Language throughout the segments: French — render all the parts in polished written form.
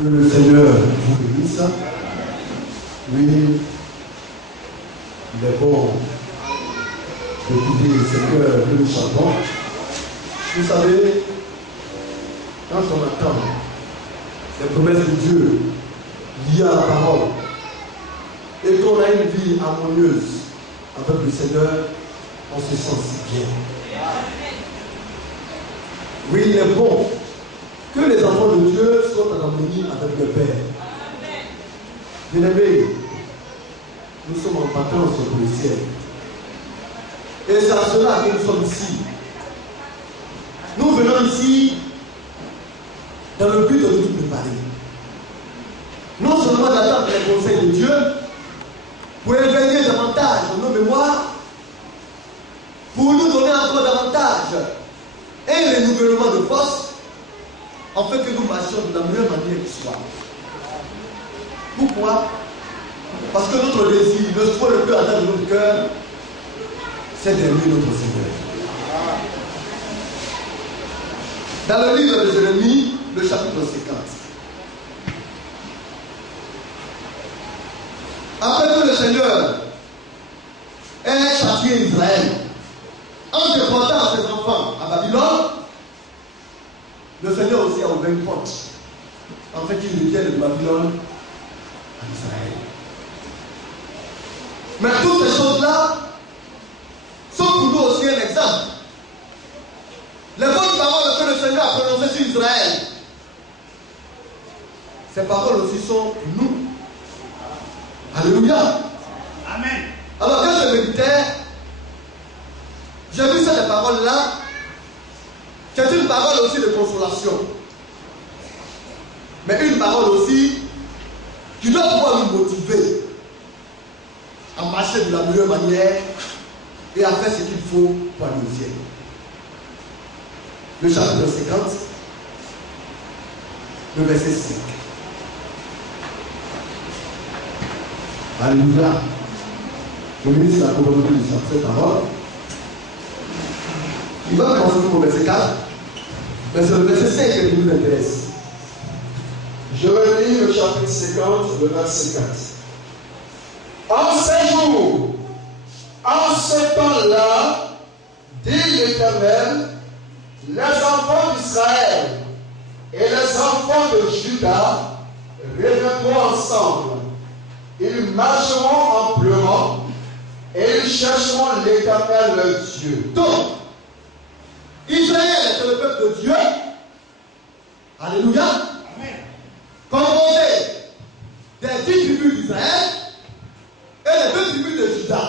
Que le Seigneur vous bénisse. Oui, il est bon d'écouter ce que nous chantons. Vous savez, quand on attend les promesses de Dieu liées à la parole et qu'on a une vie harmonieuse avec le Seigneur, on se sent si bien. Oui, il est bon que les enfants de Dieu soient en harmonie avec le Père. Bien-aimés, nous sommes en vacances pour le ciel. Et c'est à cela que nous sommes ici. Nous venons ici dans le but de nous préparer. Non seulement d'attendre les conseils de Dieu, pour éveiller davantage nos mémoires, pour nous donner encore davantage un renouvellement de force, afin que nous marchions de la meilleure manière qui soit. Pourquoi? Parce que notre désir, le souhait le plus ardent de notre cœur, c'est d'aimer notre Seigneur. Dans le livre de Jérémie, le chapitre 50. Après que le Seigneur ait châtié Israël en déportant ses enfants à Babylone, le Seigneur aussi a ouvert une porte en fait qu'il revienne de Babylone à Israël. Mais toutes ces choses-là sont pour nous aussi un exemple. Les bonnes paroles que le Seigneur a prononcées sur Israël, ces paroles aussi sont pour nous. Alléluia. Amen. Alors quand je méditais, j'ai vu ces paroles-là, qui est une parole aussi de consolation. Mais une parole aussi qui doit pouvoir nous motiver à marcher de la meilleure manière et à faire ce qu'il faut pour aller au ciel. Le chapitre 50, le verset 5. Alléluia. Le ministre a communiqué cette parole. Il va commencer au verset 4, mais c'est le verset 5 qui nous intéresse. Je relis le chapitre 50, le verset 4. En ces jours, en ce temps-là, dit l'Éternel, les enfants d'Israël et les enfants de Juda reviendront ensemble. Ils marcheront en pleurant et ils chercheront l'Éternel leur Dieu. Donc, Israël est le peuple de Dieu. Alléluia. Amen. Composé des 10 tribus d'Israël et les 2 tribus de Juda.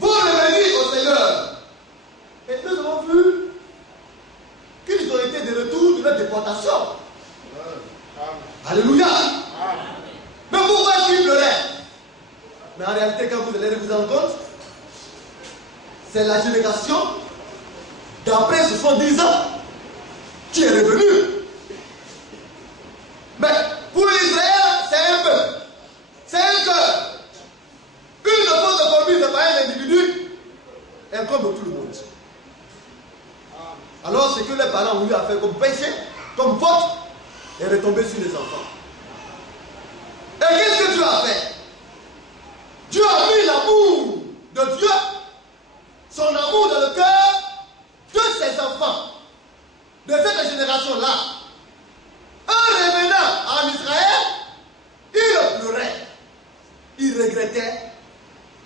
Vous revenez au Seigneur. Et nous avons vu qu'ils ont été de retour de leur déportation. Alléluia. Mais pourquoi est-ce qu'ils pleuraient? Mais en réalité, quand vous allez vous rendre compte, c'est la génération d'après 70 ans qui est revenue. Mais pour Israël, c'est un peuple, c'est un cœur. Une faute de commise par un individu est comme tout le monde. Alors, ce que les parents ont eu à faire comme péché, comme faute, est retombé sur les enfants. Et qu'est-ce que Dieu a fait? Dieu a mis l'amour de Dieu, son amour dans le cœur de ses enfants, de cette génération-là. En revenant en Israël, il pleurait, il regrettait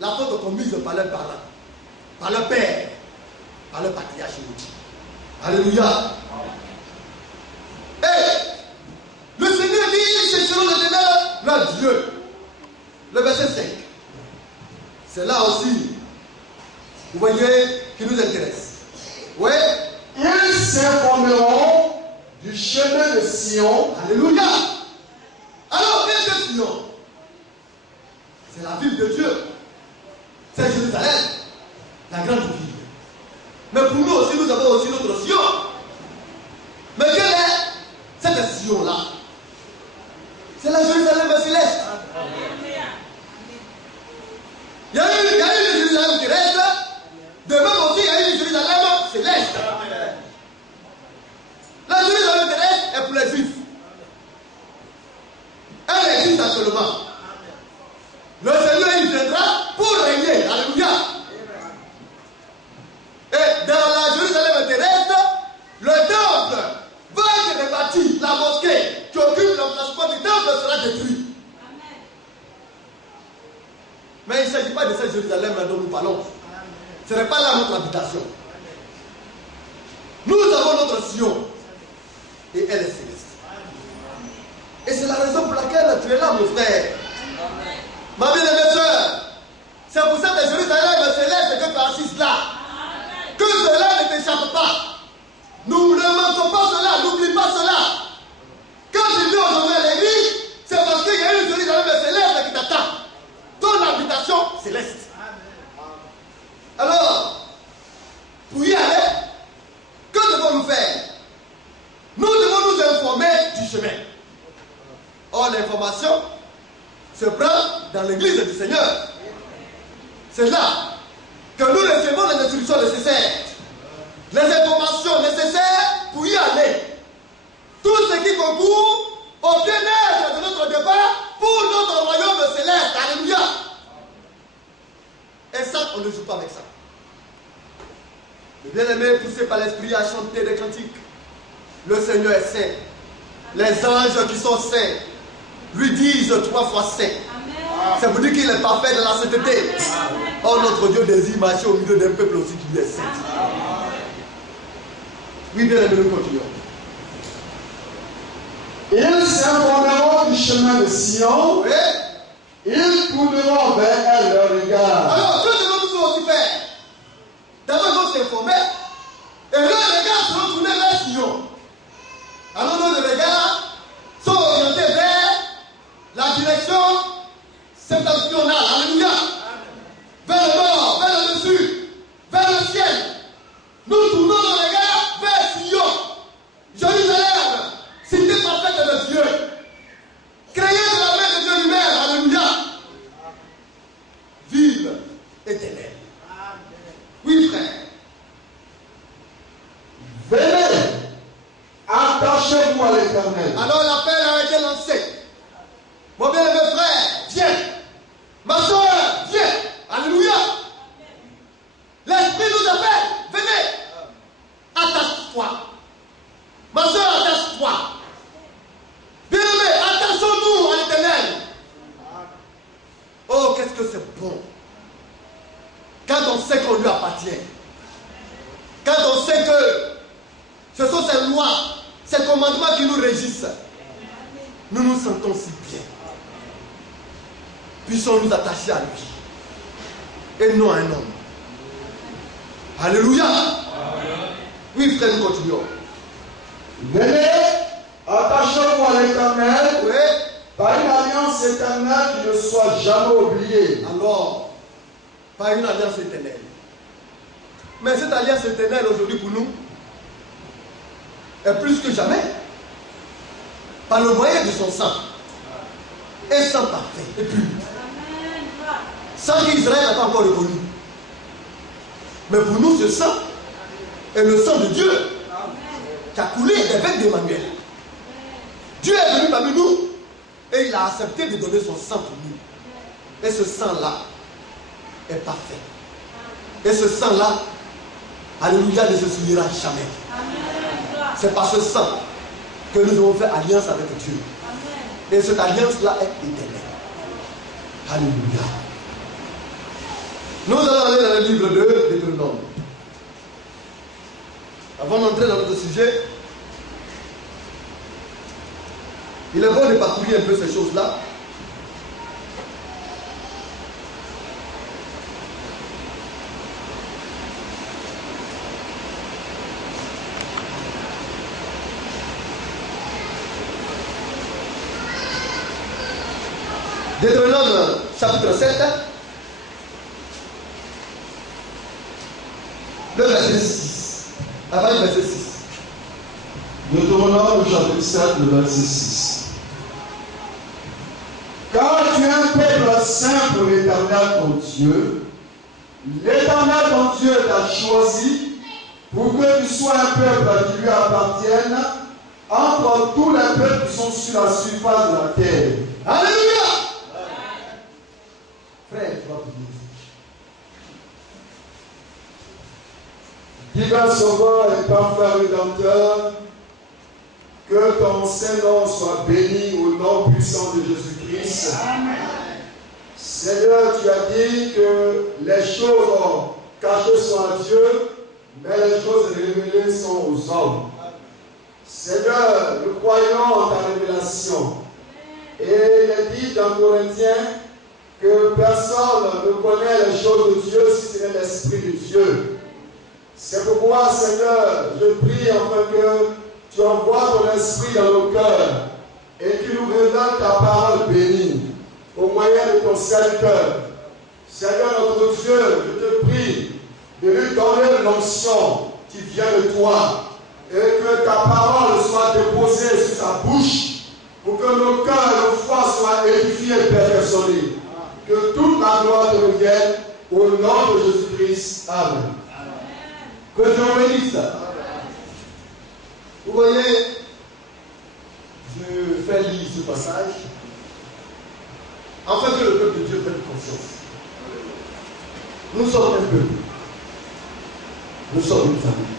la faute commise par leurs parents, par leur père, par leur patriarche. Alléluia. Et le Seigneur dit, ils chercheront l'Éternel, leur Dieu. Le verset 5. C'est là aussi, vous voyez, qui nous intéresse. Oui. Ils s'informeront du chemin de Sion. Alléluia. Alors, qu'est-ce que Sion? C'est la ville de Dieu. C'est Jérusalem, la grande ville. Mais pour nous aussi, nous avons aussi notre Sion. Mais quelle est cette Sion-là? C'est la Jérusalem céleste. Il y a une Jérusalem terrestre, de même aussi il y a une Jérusalem céleste. La Jérusalem terrestre est pour les Juifs. Mais il ne s'agit pas de cette Jérusalem dont nous parlons. Ce n'est pas là notre habitation. Nous avons notre Sion. Et elle est céleste. Et c'est la raison pour laquelle tu es là, mon frère. Ma bien-aimée soeur, c'est pour ça que Jérusalem céleste que tu assises là. Que cela ne t'échappe pas. Nous ne manquons pas cela, n'oublie pas cela. Quand tu viens aujourd'hui à l'église, c'est parce qu'il y a une Jérusalem céleste qui t'attend. Ton habitation céleste. Alors, pour y aller, que devons-nous faire? Nous devons nous informer du chemin. Or, l'information se prend dans l'église du Seigneur. C'est là que nous recevons les instructions nécessaires, les informations nécessaires pour y aller. Tout ce qui concourt au bien-être de notre départ pour notre royaume céleste. Alléluia. Et ça, on ne joue pas avec ça. Le bien-aimé, poussé par l'esprit à chanter des cantiques. Le Seigneur est saint. Les anges qui sont saints lui disent 3 fois saint. C'est pour dire qu'il est parfait dans la sainteté. Oh, notre Dieu désire marcher au milieu d'un peuple aussi qui lui est saint. Oui, bien-aimé, nous continuons. Ils s'informeront du chemin de Sion. Oui. Ils tourneront vers elle leur regard. Alors, que devons-nous aussi faire? D'abord, il faut s'informer. Et leurs regards seront tournés vers Sion. Alors, nos regards sont orientés vers la direction septentrionale. Alléluia. Vers le nord, vers le sud, vers le ciel. Nous tournons nos regards vers Sion. Jérusalem, cité parfaite de Dieu. Créée de la main de Dieu lui-même. Alléluia. Ville éternelle. Oui, frère. Venez, attachez-vous à l'Éternel. Alors l'appel a été lancé. Mon bien-aimé frère, viens. Ma soeur, viens. Alléluia. L'Esprit nous appelle. Venez. Attache-toi. Ma soeur, attache-toi. Bien-aimé, attachons-nous à l'Éternel. Oh, qu'est-ce que c'est bon. Quand on sait qu'on lui appartient. Quand on sait que ce sont ces lois, ces commandements qui nous régissent. Nous nous sentons si bien. Puissons nous attacher à lui. Et non à un homme. Alléluia. Oui, frère, nous continuons. Venez, attachez-vous à l'Éternel. Oui. Par une alliance éternelle qui ne soit jamais oubliée. Alors, par une alliance éternelle. Mais cette alliance éternelle aujourd'hui pour nous est plus que jamais. Par le moyen de son sang. Et sang parfait et pur. Sang qu'Israël n'a pas encore reconnu. Mais pour nous, ce sang est le sang de Dieu qui a coulé des veines d'Emmanuel. Dieu est venu parmi nous et il a accepté de donner son sang pour nous. Et ce sang-là est parfait. Et ce sang-là, alléluia, ne se souillera jamais. C'est par ce sang que nous avons fait alliance avec Dieu. Et cette alliance-là est éternelle. Alléluia. Nous allons aller dans le livre de Deutéronome. Avant d'entrer dans notre sujet, il est bon de parcourir un peu ces choses-là. Deutéronome chapitre 7, le verset 6. Avant le verset 6. Deutéronome chapitre 7, le verset 6. Car tu es un peuple saint pour l'Éternel ton Dieu. L'Éternel ton Dieu t'a choisi pour que tu sois un peuple qui lui appartienne entre tous les peuples qui sont sur la surface de la terre. Alléluia. Frère, tu vas vous dire. Divin Sauveur et parfait Rédempteur, que ton Saint-Nom soit béni au nom puissant de Jésus-Christ. Seigneur, tu as dit que les choses cachées sont à Dieu, mais les choses révélées sont aux hommes. Seigneur, nous croyons en ta révélation. Et il est dit dans Corinthiens que personne ne connaît les choses de Dieu si ce n'est l'Esprit de Dieu. C'est pourquoi, Seigneur, je prie afin que tu envoies ton Esprit dans nos cœurs et qu'il nous révèle ta parole bénie au moyen de ton serviteur. Seigneur notre Dieu, je te prie de lui donner l'onction qui vient de toi et que ta parole soit déposée sur sa bouche pour que nos cœurs et nos foi soient édifiés et perfectionnés. Que toute la gloire te revienne au nom de Jésus-Christ. Amen. Que Dieu bénisse. Vous voyez, je fais lire ce passage afin que le peuple de Dieu prenne conscience. Nous sommes un peuple. Nous sommes une famille.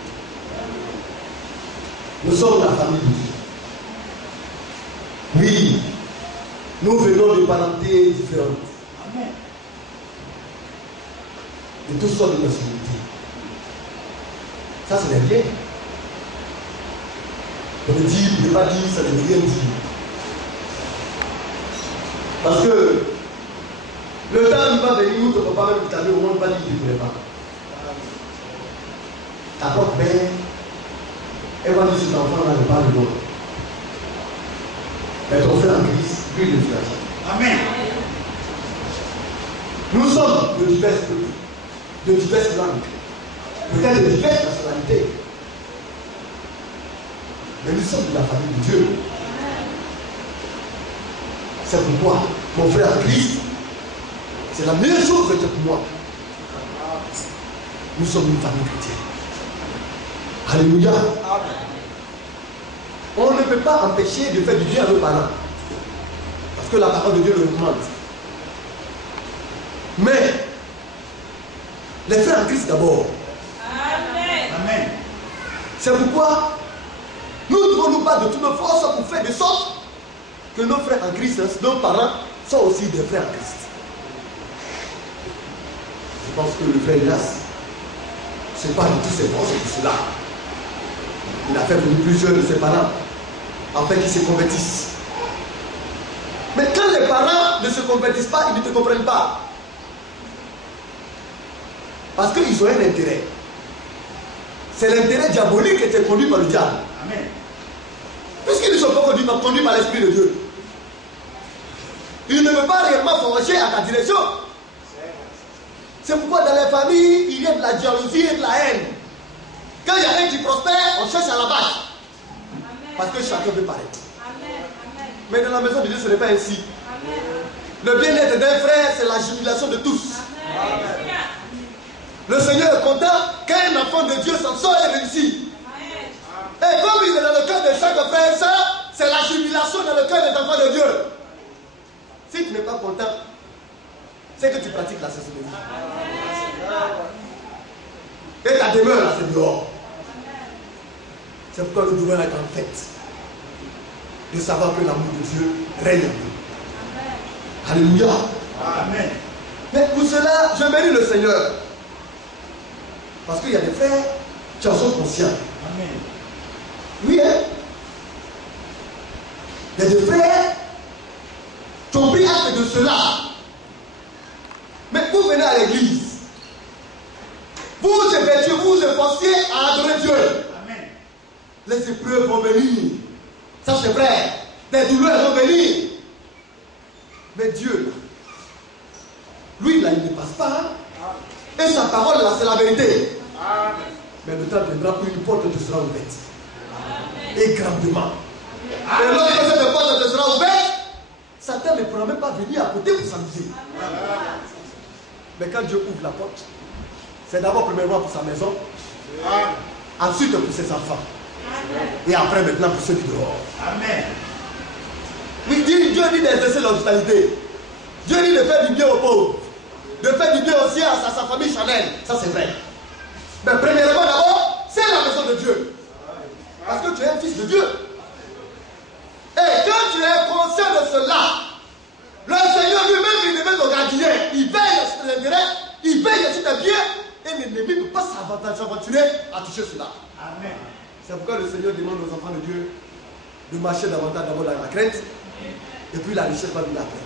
Nous sommes la famille de Dieu. Oui, nous venons de parentés différentes. Amen. Et tous sortes de nationalités. Ça, ce n'est rien. On me dit, ne pas dire, ça ne veut rien dire. Parce que le temps va venir où ton papa même t'avait au monde va dire qu'il ne voulait pas. Ta propre mère, elle va dire cet enfant-là ne parle pas. Mais ton frère en Christ, lui, il est frère. Amen. Nous sommes de diverses peuples, de diverses langues, peut-être de diverses nationalités. Mais nous sommes de la famille de Dieu. C'est pourquoi, mon frère en Christ, c'est la meilleure chose que pour moi. Nous sommes une famille chrétienne. Alléluia. On ne peut pas empêcher de faire du bien à nos parents. Parce que la parole de Dieu le recommande. Mais, les frères en Christ d'abord. Amen. Amen. C'est pourquoi nous ne devons nous battre de toutes nos forces pour faire de sorte que nos frères en Christ, nos parents, sont aussi des frères en Christ. Je pense que le frère Elias, c'est pas de tous ses forces pour cela. Il a fait venir plusieurs de ses parents afin qu'ils se convertissent. Mais quand les parents ne se convertissent pas, ils ne te comprennent pas. Parce qu'ils ont un intérêt. C'est l'intérêt diabolique qui était conduit par le diable. Amen. Puisqu'ils ne sont pas conduits par l'Esprit de Dieu. Ils ne veulent pas réellement forger à ta direction. C'est pourquoi dans les familles, il y a de la jalousie et de la haine. Quand il y a un qui prospère, on cherche à la base. Parce que chacun veut paraître. Amen. Mais dans la maison de Dieu, ce n'est pas ainsi. Amen. Le bien-être d'un frère, c'est la jubilation de tous. Amen. Le Seigneur est content qu'un enfant de Dieu s'en sort et réussit. Amen. Et comme il est dans le cœur de chaque frère et soeur, c'est la jubilation dans le cœur des enfants de Dieu. Si tu n'es pas content, c'est que tu pratiques la sorcellerie. Et ta demeure là, c'est dehors. C'est pourquoi nous devons être en fête de savoir que l'amour de Dieu règne en nous. Alléluia. Amen. Mais pour cela, je bénis le Seigneur. Parce qu'il y a des frères qui en sont conscients. Amen. Oui, hein? Il y a des frères qui ont pris acte de cela. Mais vous venez à l'église. Vous vous effectuez, vous vous efforciez à adorer Dieu. Amen. Les épreuves vont venir. Ça c'est vrai. Les douleurs vont venir. Mais Dieu, lui là, il ne passe pas. Hein? Et sa parole là, c'est la vérité. Amen. Mais le temps viendra où une porte te sera ouverte. Amen. Et grandement. Amen. Et lorsque cette porte te sera ouverte, Satan ne pourra même pas venir à côté pour s'amuser. Mais quand Dieu ouvre la porte, c'est d'abord premièrement pour sa maison, ensuite pour ses enfants, et après maintenant pour ceux qui dehors. Amen. Oui, Dieu dit d'exercer l'hospitalité. Dieu dit de faire du bien aux pauvres, de faire du bien aussi à sa famille charnelle. Ça c'est vrai. Mais premièrement d'abord, c'est la maison de Dieu. Parce que tu es un fils de Dieu. Et quand tu es conscient de cela, le Seigneur lui-même, il devait te garder. tu veilles sur tes pieds et l'ennemi ne peut pas s'aventurer à toucher cela. Amen. C'est pourquoi le Seigneur demande aux enfants de Dieu de marcher davantage d'abord dans la crainte et puis la richesse va venir après.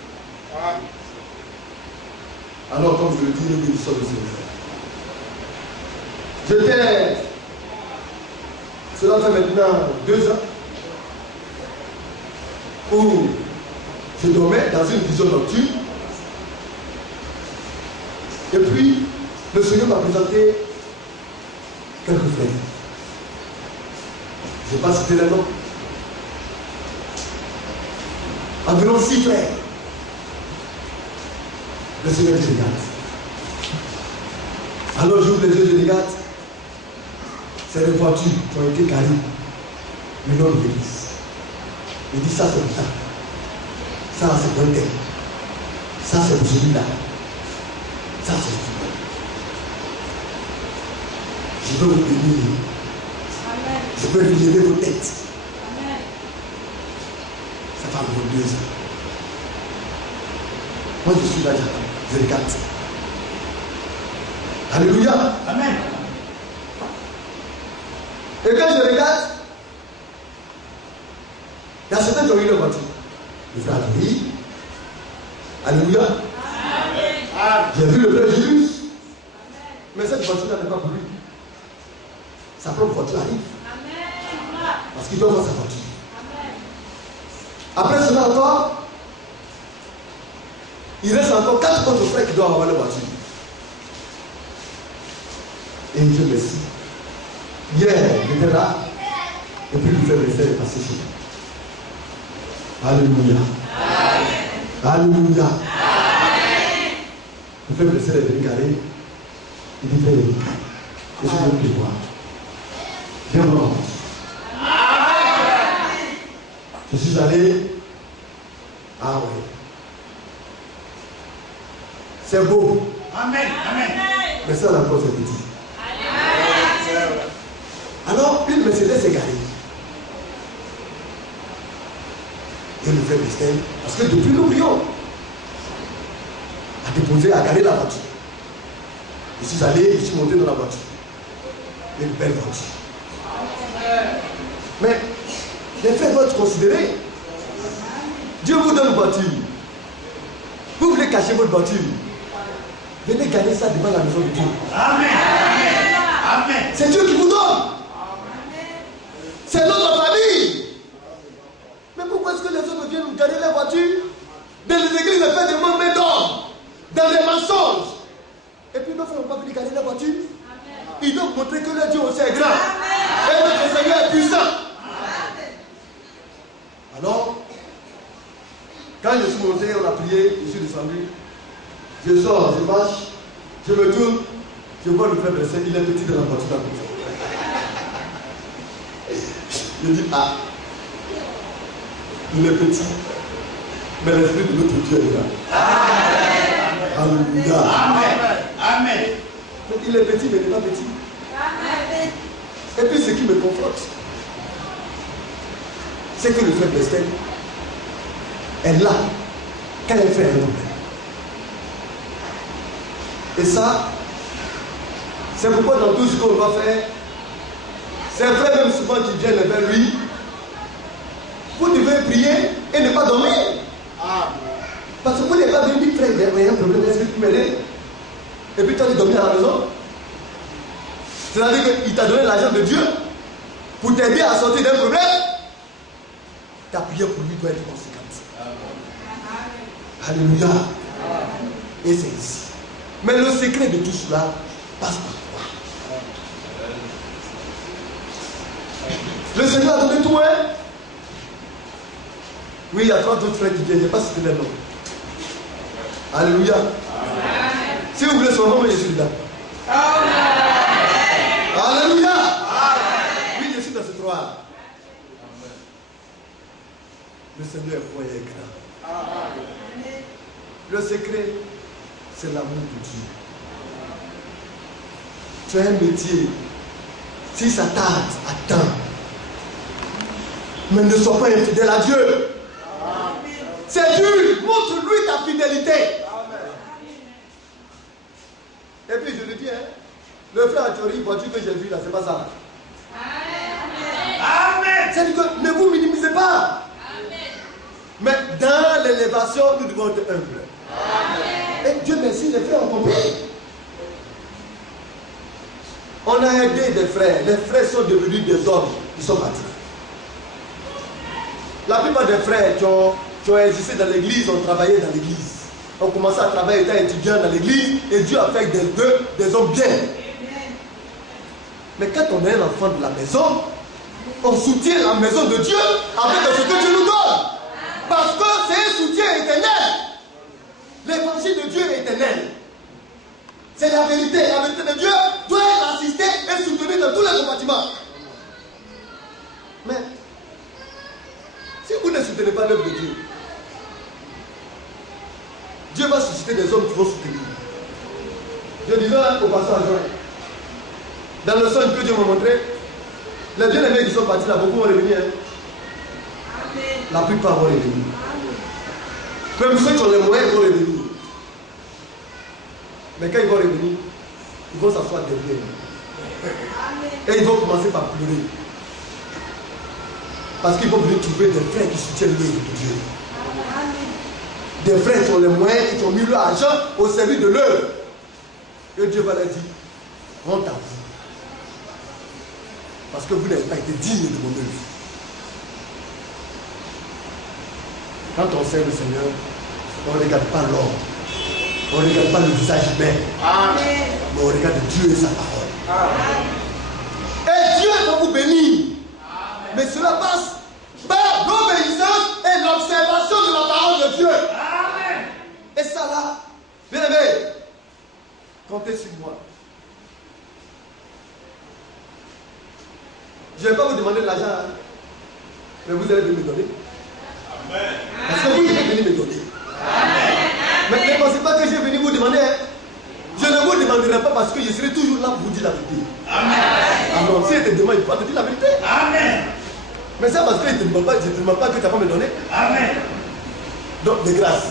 Alors, comme je le dis, nous bénissons le Seigneur. Cela fait maintenant 2 ans où je dormais dans une vision nocturne. Et puis, le Seigneur m'a présenté quelques frères. Je ne vais pas citer les noms. Environ 6 frères. Le Seigneur dit, regarde. Alors j'ouvre les yeux, je regarde. C'est les voitures qui ont été garées le nom de l'église. Il dit, ça c'est pour ça. Ça c'est pour tel. Ça c'est pour celui-là. Ça c'est pour celui-là. Je peux vous bénir. Je peux lever vos têtes. Ça fait environ 2 ans. Moi je suis là, j'attends. Je regarde. Alléluia. Amen. Et quand je regarde, il y a certains qui ont eu leur voiture. Le frère Louis. Alléluia. J'ai vu le frère Julius. Mais cette voiture-là n'est pas pour lui. Sa propre voiture arrive. Parce qu'il doit avoir sa voiture. Après cela encore, il reste encore 4 autres frères qui doivent avoir leur voiture. Et Dieu merci. Hier, j'étais là, et puis le frère Blessé est passé chez nous. Alléluia. Alléluia. Le frère Blessé est venu carré. Il dit, frère, je suis venu te voir. Viens voir. Je suis allé. Ah oui. C'est beau. Amen. Amen. Mais ça, la cause est petite. Alors, une Mercedes s'est garée. Et le frère Christelle, parce que depuis nous prions, a déposé, a garé la voiture. Je suis allé, je suis monté dans la voiture. Une belle voiture. Mais les frères doivent considérer. Dieu vous donne une voiture. Vous voulez cacher votre voiture. Venez gagner ça devant la maison de Dieu. Amen. Amen. C'est Dieu qui vous donne. C'est notre famille. Mais pourquoi est-ce que les autres viennent nous gagner la voiture? Dans les églises, ils font des mains d'homme, dans des mensonges. Et puis nos frères n'ont pas voulu gagner la voiture. Ils doivent montrer que le Dieu aussi est grand. Et notre Seigneur est puissant. Alors, quand je suis monté, on a prié, je suis descendu. Je sors, je marche, je me tourne, je vois le frère Blessé, il est petit dans la voiture d'à côté. Je dis, ah, il est petit, mais l'esprit de notre Dieu est là. Alléluia. Amen. Amen. Il est petit, mais il n'est pas petit. Et puis ce qui me conforte, c'est que le frère Blessé est là quand elle fait un problème. Et ça, c'est pourquoi dans tout ce qu'on va faire, c'est vrai même souvent qui viennent vers lui. Vous devez prier et ne pas dormir. Parce que vous n'êtes pas venu dire, frère, il y a un problème, est-ce que tu peux m'aider? Et puis tu as dit dormir à la maison. C'est-à-dire qu'il t'a donné l'argent de Dieu pour t'aider à sortir d'un problème. Ta prière pour lui doit être conséquente. Alléluia. Et c'est ici. Mais le secret de tout cela passe par toi. Le Seigneur a donné tout, hein? Oui, il y a 3 autres frères qui viennent, je n'ai pas cité les noms. Alléluia. Si vous voulez son nom, je suis là. Alléluia. Oui, je suis dans ce 3. Le Seigneur est fort et grand. Le secret, c'est l'amour de Dieu. Tu as un métier. Si ça tarde, attends. Mais ne sois pas infidèle à Dieu. C'est dur. Montre-lui ta fidélité. Et puis je le dis, hein, le frère Athiori, voiture que j'ai vu là, c'est pas ça. Amen. C'est-à-dire que ne vous minimisez pas. Mais dans l'élévation, nous devons être humbles. Et Dieu merci, les frères ont compris. On a aidé des frères. Les frères sont devenus des hommes. Ils sont partis. La plupart des frères qui ont existé dans l'église ont travaillé dans l'église. On commencé à travailler étant étudiant dans l'église et Dieu a fait des hommes bien. Mais quand on est un enfant de la maison, on soutient la maison de Dieu avec ce que Dieu nous donne. Parce que c'est un soutien éternel. L'évangile de Dieu est éternel. C'est la vérité. La vérité de Dieu doit être assistée et soutenue dans tous les compartiments. Mais si vous ne soutenez pas l'œuvre de Dieu, Dieu va susciter des hommes qui vont soutenir. Je disais au pasteur adjoint, dans le songe que Dieu m'a montré, les bien-aimés qui sont partis là, beaucoup vont revenir. Hein? La plupart vont revenir. Même ceux qui ont les moyens vont revenir. Mais quand ils vont revenir, ils vont s'asseoir derrière. Et ils vont commencer par pleurer. Parce qu'ils vont venir trouver des frères qui soutiennent l'œuvre de Dieu. Des frères qui ont les moyens, qui ont mis leur argent au service de l'œuvre. Et Dieu va leur dire, honte à vous. Parce que vous n'avez pas été digne de mon œuvre. Quand on sert le Seigneur, on ne regarde pas l'or. On ne regarde pas le visage humain. Amen. Mais on regarde Dieu et sa parole. Amen. Et Dieu va vous bénir. Amen. Mais cela passe par l'obéissance et l'observation de la parole de Dieu. Amen. Et ça là, bien aimé, comptez sur moi. Je ne vais pas vous demander de l'argent, hein, mais vous allez venir me donner. Amen. Parce que vous allez venir me donner. Amen. Mais ne pensez pas que je vais venir vous demander. Hein. Je ne vous demanderai pas parce que je serai toujours là pour vous dire la vérité. Amen. Alors, si je te demande, il faut te dire la vérité. Amen. Mais c'est parce que je ne te demande pas, que tu n'as pas me donné. Amen. Donc, de grâce.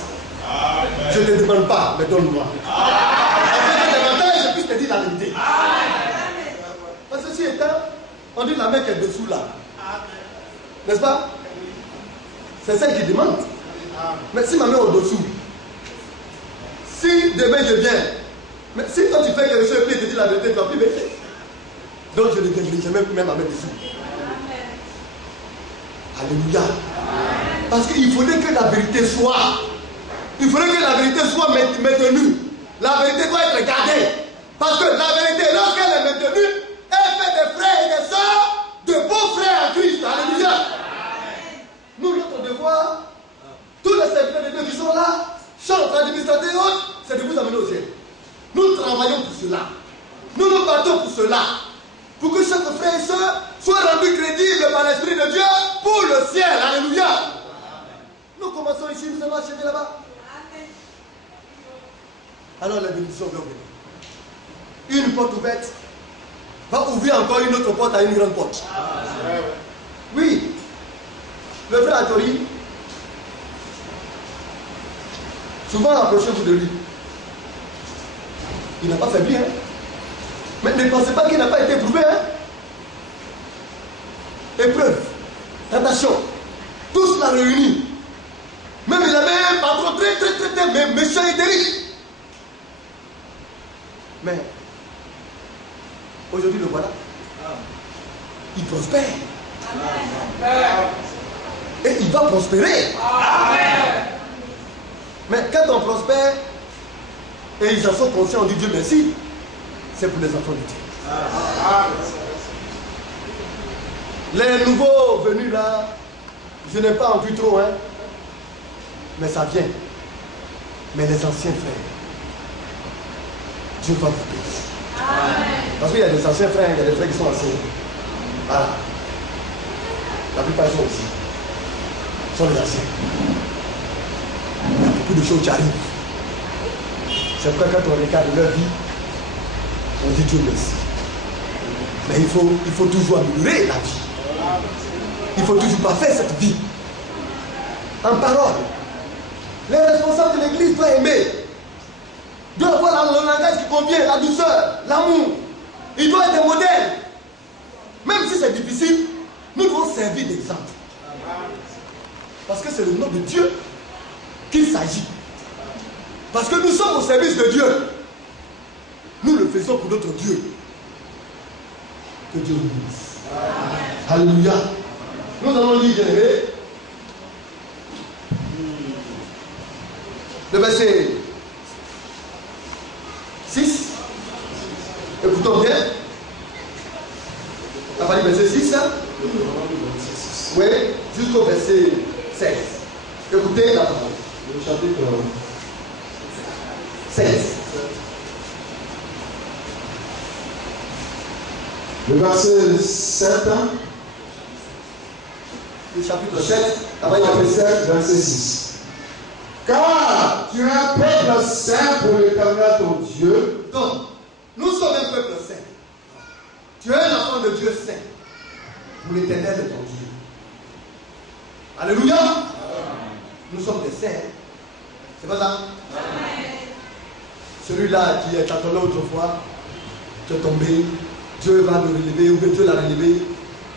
Amen. Je ne te demande pas, mais donne-moi. Afin que davantage je puisse te dire la vérité. Amen. Parce que si étant, on dit la main qui est dessous là. N'est-ce pas? C'est celle qui demande. Mais si ma main est au-dessous, si demain je viens, mais si toi tu fais quelque chose et puis tu dis la vérité, tu vas plus m'aider. Donc je ne viendrai jamais même ma main dessous. Alléluia. Parce qu'il faudrait que la vérité soit. Il faudrait que la vérité soit maintenue. La vérité doit être gardée. Parce que la vérité, lorsqu'elle est maintenue, elle fait des frères et des sœurs, de beaux frères en Christ. Alléluia. Nous, notre devoir, tous les serviteurs de Dieu qui sont là, chantent, administrateurs et autres, c'est de vous amener au ciel. Nous travaillons pour cela. Nous nous battons pour cela. Pour que chaque frère et sœur soit rendu crédible par l'Esprit de Dieu pour le ciel. Alléluia. Nous commençons ici, nous allons acheter là-bas. Alors la bénédiction va venir. Une porte ouverte va ouvrir encore une autre porte à une grande porte. Oui. Le frère Athiori, souvent approchez-vous de lui. Il n'a pas faibli, hein. Mais ne pensez pas qu'il n'a pas été éprouvé, hein. Épreuve, tentation, tout cela réuni. Même il avait un patron très méchant et terrible. Mais aujourd'hui le voilà. Il prospère. Amen. Et il va prospérer. Amen. Mais quand on prospère et ils en sont conscients, on dit Dieu merci, c'est pour les enfants de Dieu. Amen. Les nouveaux venus là, je n'ai pas envie trop, hein, mais ça vient. Mais les anciens frères, Dieu va vous bénir. Parce qu'il y a des anciens frères, il y a des frères qui sont anciens. Voilà. La plupart sont aussi. Sont les anciens. Il y a beaucoup de choses qui arrivent. C'est pourquoi quand on regarde leur vie, on dit Dieu merci. Mais il faut toujours améliorer la vie. Il faut toujours pas faire cette vie. En parole. Les responsables de l'église doivent aimer. Doivent avoir le langage qui convient, la douceur, l'amour. Il doit être un modèle. Même si c'est difficile, nous devons servir d'exemple. Parce que c'est le nom de Dieu qu'il s'agit. Parce que nous sommes au service de Dieu. Nous le faisons pour notre Dieu. Que Dieu nous bénisse. Alléluia. Nous allons lire, bien-aimés, le verset 6. Écoutons bien. On va lire verset 6. Oui, jusqu'au verset 16. Écoutez la parole. Le chapitre 16. Le verset 7. Le chapitre 7. Chapitre 7, verset 6. Car tu es un peuple saint pour l'Éternel ton Dieu. Donc, nous sommes un peuple saint. Tu es un enfant de Dieu saint pour l'Éternel de ton Dieu. Alléluia. Nous sommes des saints. C'est pas ça? Celui-là qui est attendé autrefois, tu es tombé, Dieu va le relever, ou bien Dieu l'a relevé,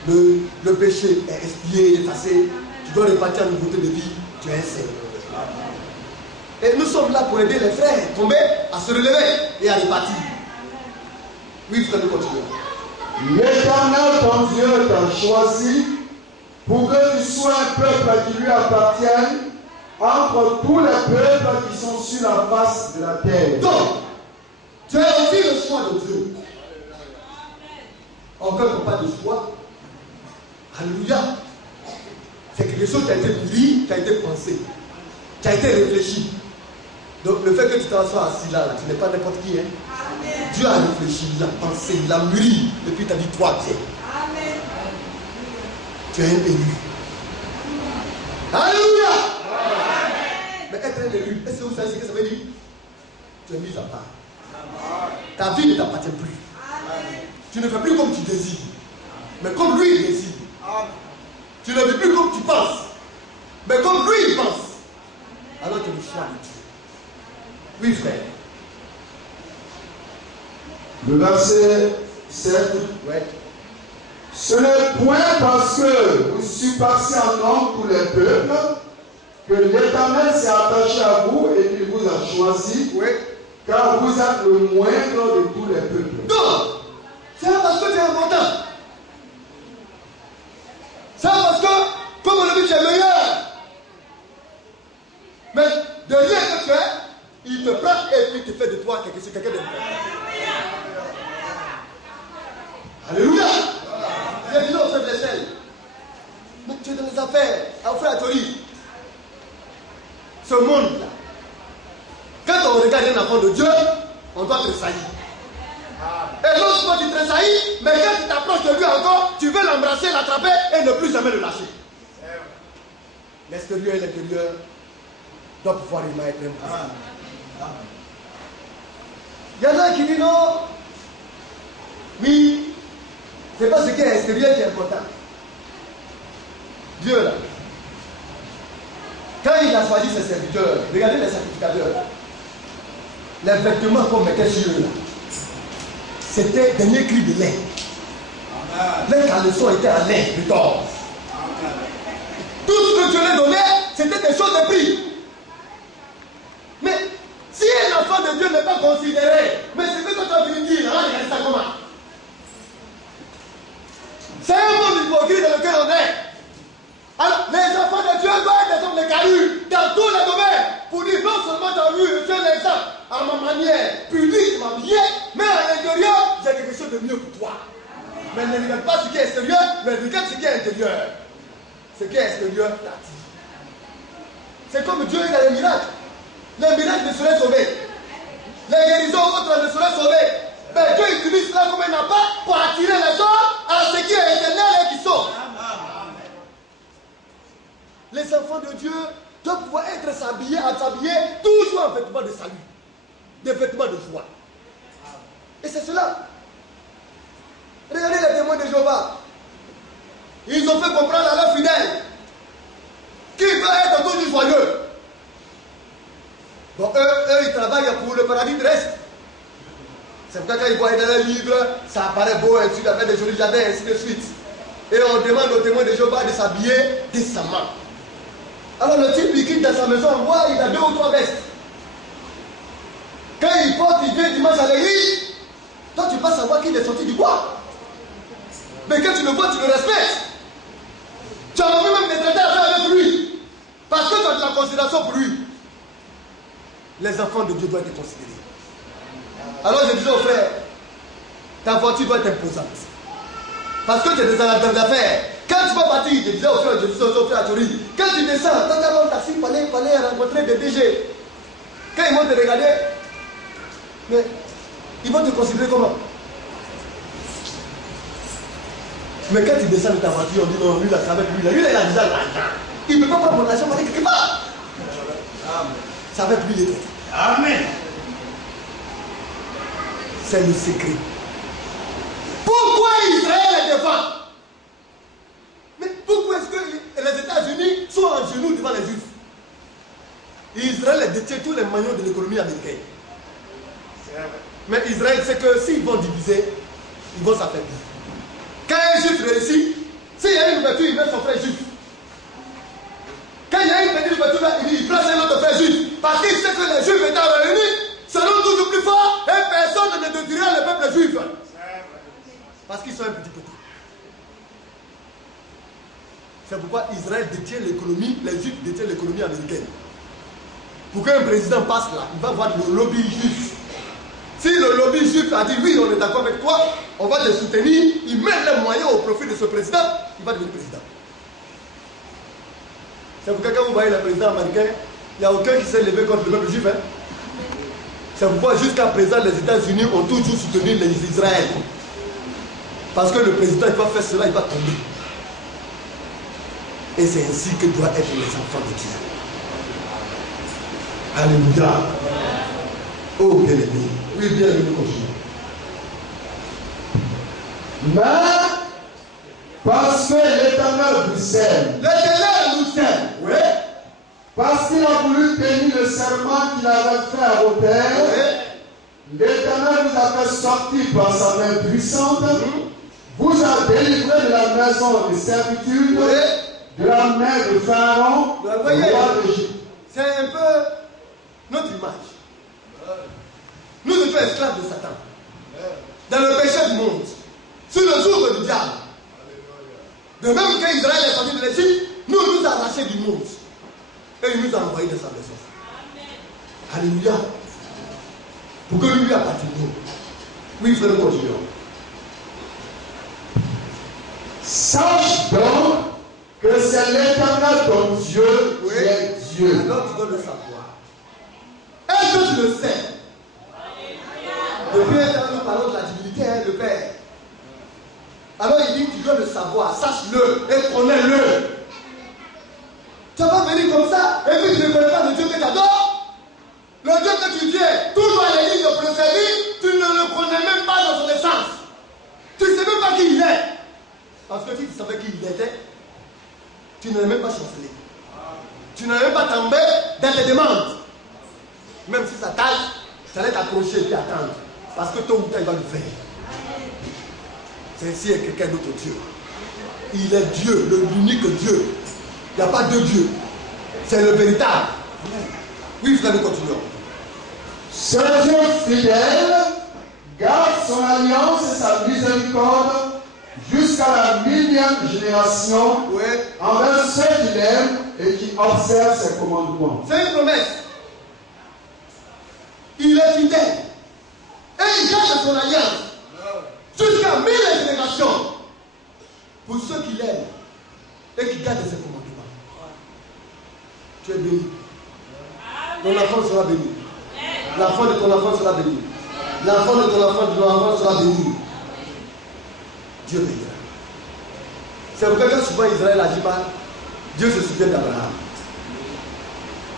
le péché est expié, effacé, tu dois repartir à nouveauté de vie, tu es un saint. Et nous sommes là pour aider les frères tombés à se relever et à repartir. Oui, frère, nous continuons. L'Éternel ton Dieu t'a choisi pour que tu sois un peuple qui lui appartienne entre tous les peuples qui sont sur la face de la terre. Donc, tu as aussi le choix de Dieu. Encore pas de choix. Alléluia. C'est quelque chose qui a été dit, qui a été pensé, qui a été réfléchi. Donc le fait que tu t'assois assis là, tu n'es pas n'importe qui. Hein? Dieu a réfléchi, il a pensé, il a mûri. Et puis il t'a dit, toi, tiens. Tu es un élu. Alléluia. Mais être un élu, est-ce que vous savez ce que ça veut dire? Tu es mis à part. Ta vie ne t'appartient plus. Tu ne fais plus comme tu désires, mais comme lui il désire. Tu ne vis plus comme tu penses, mais comme lui il pense. Alors tu es le choix de Dieu. Oui, frère. Le verset 7. Ouais. Ce n'est point parce que vous surpassez en nombre tous les peuples que l'Éternel s'est attaché à vous et qu'il vous a choisi, Oui. car vous êtes le moindre de tous les peuples. Donc, c'est parce que tu es important. C'est parce que, comme on l'a dit, tu es meilleur. Mais de rien que tu es, il te prend et puis il te fait de toi quelqu'un de meilleur. Alléluia. J'ai dit au frère Blessel, mais tu es dans les affaires, au frère Tori. Ce monde-là, quand on regarde un enfant de Dieu, on doit tressaillir. Et lorsque tu tressaillis, mais quand tu t'approches de lui encore, tu veux l'embrasser, l'attraper et ne plus jamais le lâcher. L'extérieur et l'intérieur doivent pouvoir être un. Il y en a qui disent non. Oui, c'est pas ce qui est extérieur qui est important. Dieu là, quand il a choisi ses serviteurs, regardez les sacrificateurs, les vêtements qu'on mettait sur eux là, c'était des cris de lait. Les caleçons étaient en lait, du tort. Tout ce que Dieu leur donnait, c'était des choses de prix. Mais si un enfant de Dieu n'est pas considéré, mais c'est ce que tu as voulu dire, là, regarde ça comment? C'est un monde hypocrite dans lequel on est. Alors, les enfants de Dieu doivent être des hommes de carrure dans tous les domaines. Pour dire non seulement dans lui, je suis l'exemple, à ma manière, publique, m'habiller, mais à l'intérieur, j'ai quelque chose de mieux pour toi. Mais ne regarde pas ce qui est extérieur, mais regarde ce qui est intérieur. Ce qui est extérieur, t'attire. C'est comme Dieu, il a les miracles. Les miracles ne seraient sauvés. Les guérisons autres ne seraient sauvés. Mais Dieu utilise cela comme un appât pour attirer les gens à ce qui est éternel et qui sauve. Les enfants de Dieu doivent pouvoir être s'habiller toujours en vêtements de salut, des vêtements de joie. Et c'est cela. Regardez les témoins de Jéhovah. Ils ont fait comprendre à leurs fidèles qu'ils doivent être toujours joyeux. Donc eux, ils travaillent pour le paradis terrestre. C'est pourquoi quand ils voient dans les livres, ça apparaît beau, ainsi de suite, des jolis jardins, ainsi de suite. Et on demande aux témoins de Jéhovah de s'habiller décemment. Alors le type, il quitte dans sa maison, on voit, il a 2 ou 3 vestes. Quand il porte, il vient dimanche à l'église. Toi, tu vas savoir qu'il est sorti du bois. Mais quand tu le vois, tu le respectes. Tu as envie même de traiter avec lui. Parce que tu as de la considération pour lui. Les enfants de Dieu doivent être considérés. Alors je disais aux frères, ta voiture doit être imposante. Parce que tu es dans l'affaire. Quand tu vas partir, je disais aux frères, je disais aux frères à Tori, quand tu descends, quand tu as un taxi, il fallait rencontrer des DG. Quand ils vont te regarder, mais ils vont te considérer comment? Mais quand tu descends de ta voiture, on dit non, lui là, c'est avec lui là. Lui là, il a déjà l'argent. Il ne peut pas prendre mon argent pour aller quelque part. C'est avec lui les têtes. Amen. C'est le secret. Pourquoi Israël est devant? Mais pourquoi est-ce que les États-Unis sont en genoux devant les Juifs? Israël détient tous les maillons de l'économie américaine. Mais Israël sait que s'ils vont diviser, ils vont s'affaiblir. Quand un juif réussit, s'il y a une ouverture, il met son frère juif. Quand il y a une petite ouverture, il place un autre frère juif. Parce qu'il sait que les juifs étant réunis, seront toujours plus forts et personne ne détruira le peuple juif. Parce qu'ils sont un petit peu. C'est pourquoi Israël détient l'économie, les juifs détiennent l'économie américaine. Pour qu'un président passe là, il va voir le lobby juif. Si le lobby juif a dit oui, on est d'accord avec toi, on va te soutenir, il met les moyens au profit de ce président, il va devenir président. C'est pourquoi quand vous voyez le président américain, il n'y a aucun qui s'est levé contre le peuple juif. Hein? C'est pourquoi jusqu'à présent, les États-Unis ont toujours soutenu les Israël. Parce que le président, il va faire cela, il va tomber. Et c'est ainsi que doivent être les enfants de Dieu. Alléluia. Oh bien-aimé. Oui, bien-aimé, continue. Mais, parce que l'Éternel vous aime. L'Éternel nous aime. Oui. Parce qu'il a voulu tenir le serment qu'il avait fait à vos pères. Oui. L'Éternel vous a fait sortir par sa main puissante. Vous a délivré de la maison de servitude. Oui. De la main de Pharaon, le roi d'Égypte. C'est un peu notre image. Nous étions esclaves de Satan. Dans le péché du monde. Sur le jour du diable. De même qu'Israël est sorti de l'Égypte, nous arrachés du monde. Et il nous a envoyés dans sa maison. Alléluia. Pour que lui appartienne. Oui, frère, nous continuons. Sache donc que c'est l'Éternel ton Dieu qui est Dieu. Alors tu dois le savoir. Est-ce que tu le sais? Depuis un temps, nous parlons de la divinité, hein, le Père. Alors il dit, tu dois le savoir, sache-le et connais-le. Tu vas pas venir comme ça et puis tu ne connais pas le Dieu que tu adores. Le Dieu que tu viens, toujours à l'église pour le servir, tu ne le connais même pas dans son essence. Tu ne sais même pas qui il est. Parce que si tu savais qui il était, tu n'aurais même pas chancelé. Tu n'aurais même pas tombé dans les demandes. Même si ça taille, ça allait t'accrocher et puis attendre. Parce que tôt ou tard, il va le faire. C'est ainsi avec quelqu'un d'autre Dieu. Il est Dieu, l'unique Dieu. Il n'y a pas deux dieux. C'est le véritable. Oui, frère, nous continuons. Ce Dieu fidèle garde son alliance et sa miséricorde jusqu'à la 1000e génération, oui, envers ceux qui l'aiment et qui observent ses commandements. C'est une promesse. Il est fidèle. Et il garde son alliance jusqu'à 1000 générations pour ceux qui l'aiment et qui gardent ses commandements. Tu es béni. Ton enfant sera béni. L'enfant de ton enfant sera béni. L'enfant de ton enfant sera béni. Dieu bénira. C'est pourquoi quand souvent Israël agit mal, Dieu se souvient d'Abraham.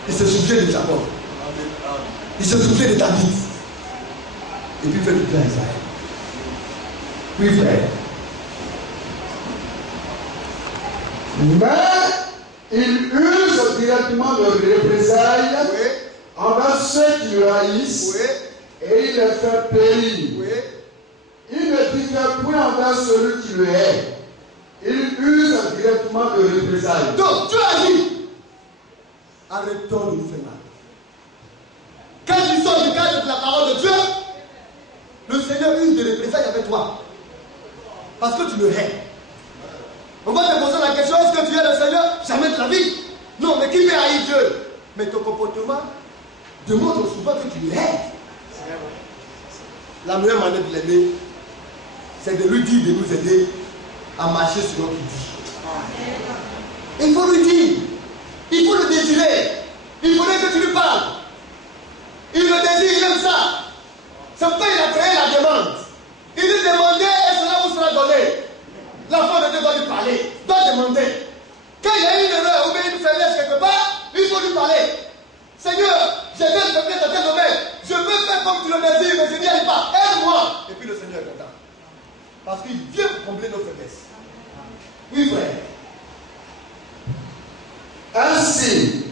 Il se souvient de Jacob. Il se souvient de David. Et puis il fait du bien à Israël. Oui, frère. Mais il use directement de représailles, oui, envers ceux qui le haïssent, oui, et il les fait périr. Oui. Il ne diffère point envers celui qui le hait. Il use directement de représailles. Donc, Dieu a dit, arrêtons de nous faire mal. Quand tu sors du cadre de la parole de Dieu, le Seigneur use de représailles avec toi. Parce que tu le hais. On va te poser la question, est-ce que tu es le Seigneur? Jamais de la vie. Non, mais qui peut haïr Dieu? Mais ton comportement démontre souvent que tu le hais. La meilleure manière de l'aimer, c'est de lui dire de nous aider à marcher sur notre vie. Il faut lui dire, il faut le désirer, il faudrait que tu lui parles. Il le désire, il aime ça. C'est pourquoi il a créé la demande. Il dit demandez et cela vous sera donné. L'enfant de Dieu doit lui parler, doit demander. Quand il y a une erreur ou bien une faiblesse quelque part, il faut lui parler. Seigneur, j'ai bien une faiblesse dans tel domaine. Je veux faire comme tu le désires, mais je n'y arrive pas. Aide-moi. Et puis le Seigneur est content. Parce qu'il vient pour combler nos faiblesses. Oui, frère. Ainsi,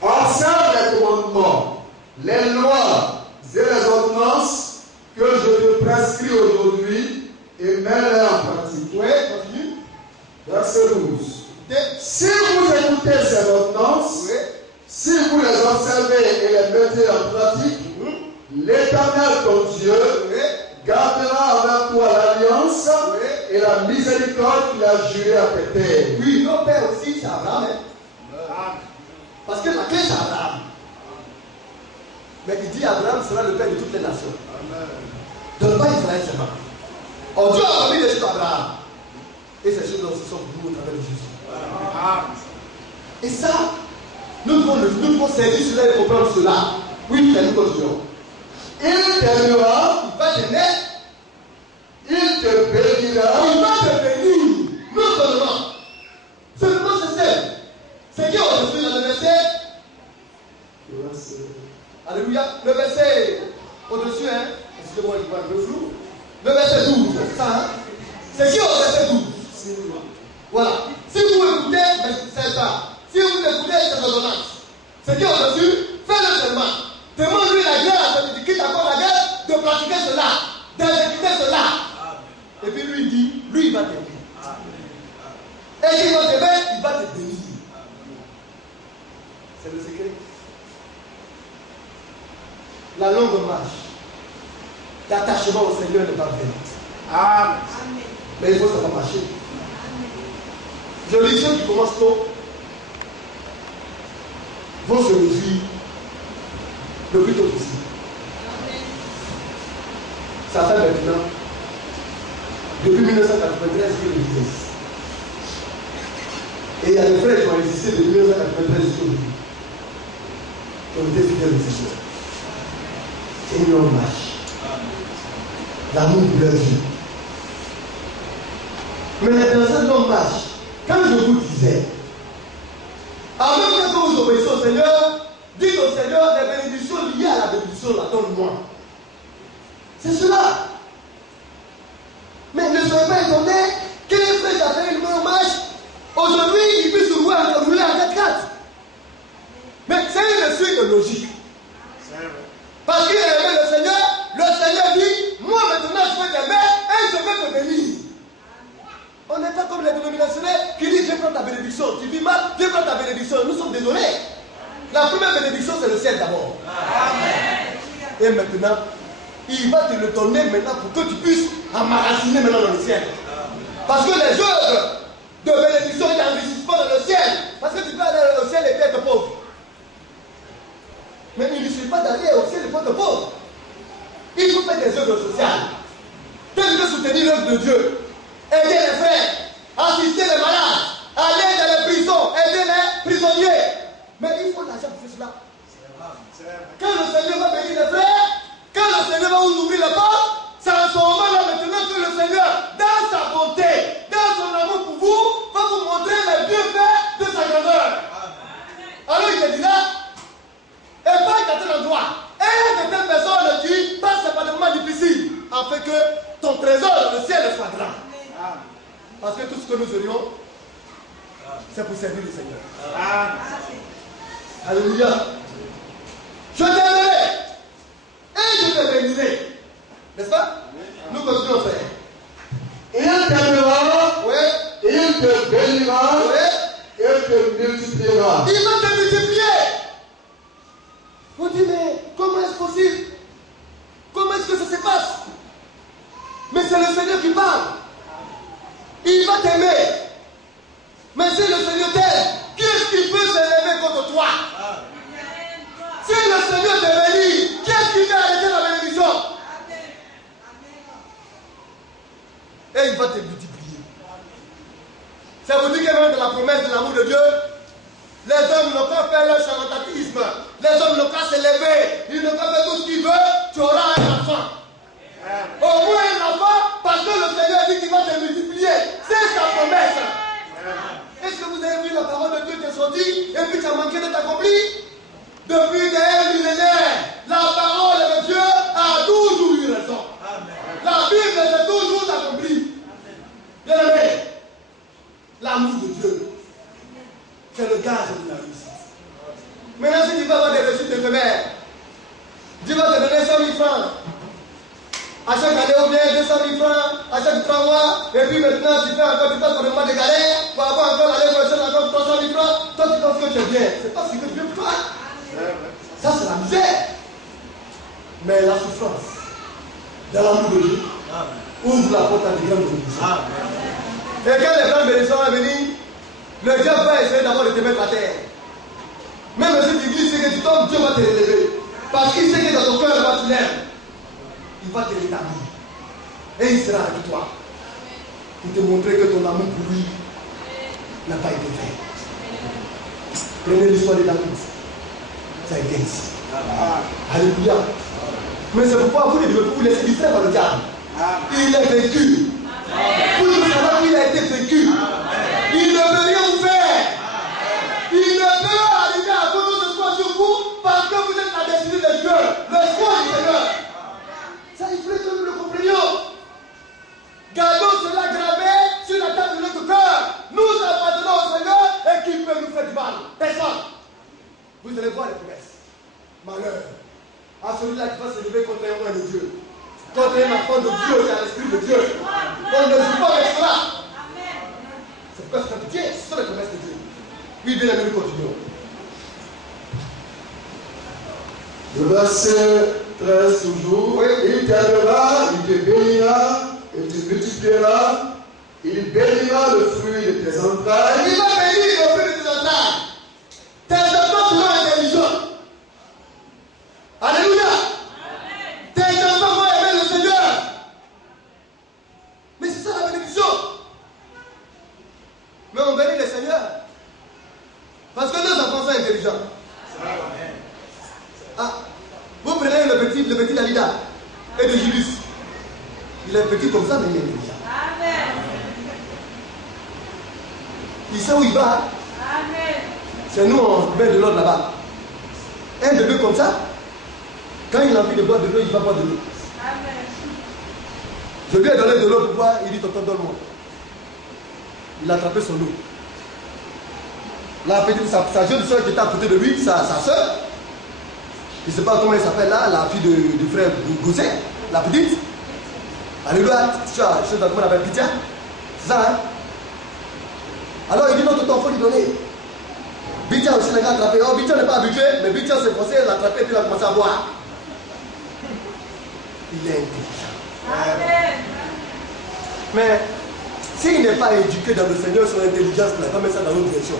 observe les commandements, les lois et les ordonnances que je te prescris aujourd'hui et mets-les en pratique. Oui, continue. Verset 12. Si vous écoutez ces ordonnances, Oui. si vous les observez et les mettez en pratique, l'Éternel ton Dieu Oui. gardera envers toi l'alliance Oui. et la miséricorde qu'il a juré à tes pères. Oui, nos pères aussi, c'est Abraham. Hein? Parce que la clé, c'est Abraham. Mais il dit Abraham sera le père de toutes les nations. Donc pas Israël seulement. Oh, Dieu a promis des choses à Abraham. Et ces choses aussi sont pour nous au travers de Jésus. Et ça, nous devons servir cela et comprendre cela. Oui, nous continuons. Il t'aimera, Il va te naître, il te bénira, il va te bénir. Non seulement. Seulement c'est simple. C'est qui on reçu dans le verset? Alléluia. Le verset au-dessus, hein. Excusez-moi, je vois un peu flou. Le verset 12, c'est ça, hein. C'est qui au verset 12? Voilà. Si vous écoutez, c'est ça. Si vous écoutez cette ordonnance, c'est qui au-dessus? Fais-le seulement. Demande-lui la grâce, qui t'accorde la grâce de pratiquer cela, d'exécuter cela. Et puis lui il dit, lui il va t'aider. Et qu'il va t'aider, il va te bénir. C'est le secret. La longue marche d'attachement au Seigneur n'est pas vaine. Mais il faut savoir marcher. Je dis ceux qui commencent tôt vont se réjouir le plus tôt possible. Ça fait maintenant, depuis 1993 que je disais. Et il y a des frères qui ont existé de 1993 jusqu'au début. Qui ont été fidèles au Seigneur. C'est une longue marche. L'amour de leur vie. Mais dans cette longue marche, quand je vous disais, en même temps que vous obéissez au Seigneur, dites au Seigneur les bénédictions liées à la bénédiction, la donne-moi. C'est cela. Mais ne soyez pas étonnés que les frères a fait une bonne marche. Aujourd'hui, ils puissent rouler en 4x4. Mais c'est une suite de logique. Parce qu'il a aimé le Seigneur dit, moi maintenant je vais t'aimer et je vais te bénir. On n'est pas comme les dénominationnels qui disent je prends ta bénédiction. Tu vis mal, je prends ta bénédiction. Nous sommes désolés. La première bénédiction c'est le ciel d'abord. Et maintenant, il va te le donner maintenant pour que tu puisses emmagasiner maintenant dans le ciel. Parce que les œuvres de bénédiction n'enrichissent pas dans le ciel. Parce que tu peux aller au ciel et être pauvre. Mais il ne suffit pas d'aller au ciel et être pauvre. Il faut faire des œuvres sociales. Telles que soutenir l'œuvre de Dieu. Aider les frères, assister les malades, aller dans les prisons, aider les prisonniers. Mais il faut l'argent pour faire cela. Quand le Seigneur va bénir les frères, quand le Seigneur va vous ouvrir les portes, c'est en ce moment-là maintenant que le Seigneur, dans sa bonté, dans son amour pour vous, va vous montrer les bienfaits de sa grandeur. Alors il te dira, et pas à tel endroit, et que telle personne dit, passe par des moments difficiles, afin que ton trésor dans le ciel soit grand. Parce que tout ce que nous aurions, c'est pour servir le Seigneur. Alléluia. Je t'aimerai et je te bénirai. dominer. N'est-ce pas? Nous continuons, frère. Il t'aimera, Oui. il te bénira, Oui. et te multipliera. Il va te multiplier. On dit, mais comment est-ce possible? Comment est-ce que ça se passe? Mais c'est le Seigneur qui parle. Il va t'aimer. Mais si le Seigneur t'aime, qui est-ce qui peut s'élever contre toi? Si le Seigneur te bénit, qui est-ce qui peut arrêter la bénédiction? Et il va te multiplier. Ça vous dit que même de la promesse de l'amour de Dieu, les hommes n'ont qu'à faire leur charlatanisme. Les hommes n'ont qu'à s'élever. Ils n'ont qu'à faire tout ce qu'ils veulent. Tu auras un enfant. Au moins un enfant, parce que le Seigneur dit qu'il va te multiplier. C'est sa promesse. Est-ce que vous avez vu la parole de Dieu t'est sortie et puis tu as manqué d'être accompli? Depuis des millénaires, la parole de Dieu a toujours eu raison. La Bible s'est toujours accomplie. Bien aimé, l'amour de Dieu, c'est le gage de la réussite. Maintenant, si tu vas avoir des réussites éphémères, Dieu va te donner 100 000 francs. À chaque année, ou bien 200 000 francs, à chaque 3 mois, et puis maintenant, tu passes pour le mois de galère, pour avoir encore l'année prochaine, encore 300 000 francs. Toi, tu penses que tu es bien. C'est pas ce que tu veux pour toi. Ça, c'est la misère. Mais la souffrance, dans l'amour de Dieu, ouvre la porte à des grandes bénédictions. Et quand les grandes bénédictions vont venir, le diable va essayer d'abord de te mettre à terre. Même si tu glisses, c'est que tu tombes, Dieu va te relever. Parce qu'il sait que dans ton cœur, tu l'aimes. Il va te rétablir. Et il sera avec toi. Pour te montrer que ton amour pour lui n'a pas été fait. Prenez l'histoire de David. Ça a été ici. Alléluia. Mais c'est pourquoi vous ne devez pas vous laisser distraire par le diable. Il est vaincu. Vous devez savoir qu'il a été vaincu. Il ne peut rien vous faire. Il ne peut arriver à vous ce soir sur vous parce que vous êtes la destinée de Dieu. Le choix du Seigneur. Ça, il faut que nous le comprenions. Gardons cela gravé sur la table de notre cœur. Nous appartenons au Seigneur et qui peut nous faire du mal? Personne. Vous allez voir les promesses. Malheur à celui-là qui va se lever contre un roi de Dieu, contre un enfant de Dieu qui a l'esprit de Dieu. On ne joue pas avec cela. C'est pourquoi c'est Dieu, ce sont les promesses de Dieu. Oui, bien aimé, nous continuons. Le verset 13 toujours. Oui. Il t'aimera, il te bénira, il te multipliera, il bénira le fruit de tes entrailles. Il va bénir le fruit de tes entrailles. Tes enfants seront intelligents. Alléluia. Tes enfants vont aimer le Seigneur. Mais c'est ça la bénédiction. Mais on bénit le Seigneur. Parce que nos enfants sont intelligents. Ah, vous prenez le petit Dalida et de Julius. Il est petit comme ça, mais il est intelligent. Amen. Il sait où il va. Amen. C'est nous, on met de l'ordre là-bas. Un bébé comme ça, quand il a envie de boire de l'eau, il va boire de l'eau. Amen. Je lui ai donné de l'eau pour boire, il dit tonton, donne-moi. Il a attrapé son eau. La petite, sa jeune soeur qui était à côté de lui, sa soeur, je ne sais pas comment elle s'appelle là, la fille du frère Gausset, la petite. Alléluia, je sais pas comment elle appelle, Pitia. C'est ça, hein? Alors il dit non, tonton, il faut lui donner. Bitia aussi l'a attrapé. Oh, Bitia n'est pas habitué, mais Bitia s'est forcé, elle l'a attrapé et puis il a commencé à boire. Il est intelligent. Amen. Mais s'il n'est pas éduqué dans le Seigneur, son intelligence, il n'a pas mis ça dans l'autre direction.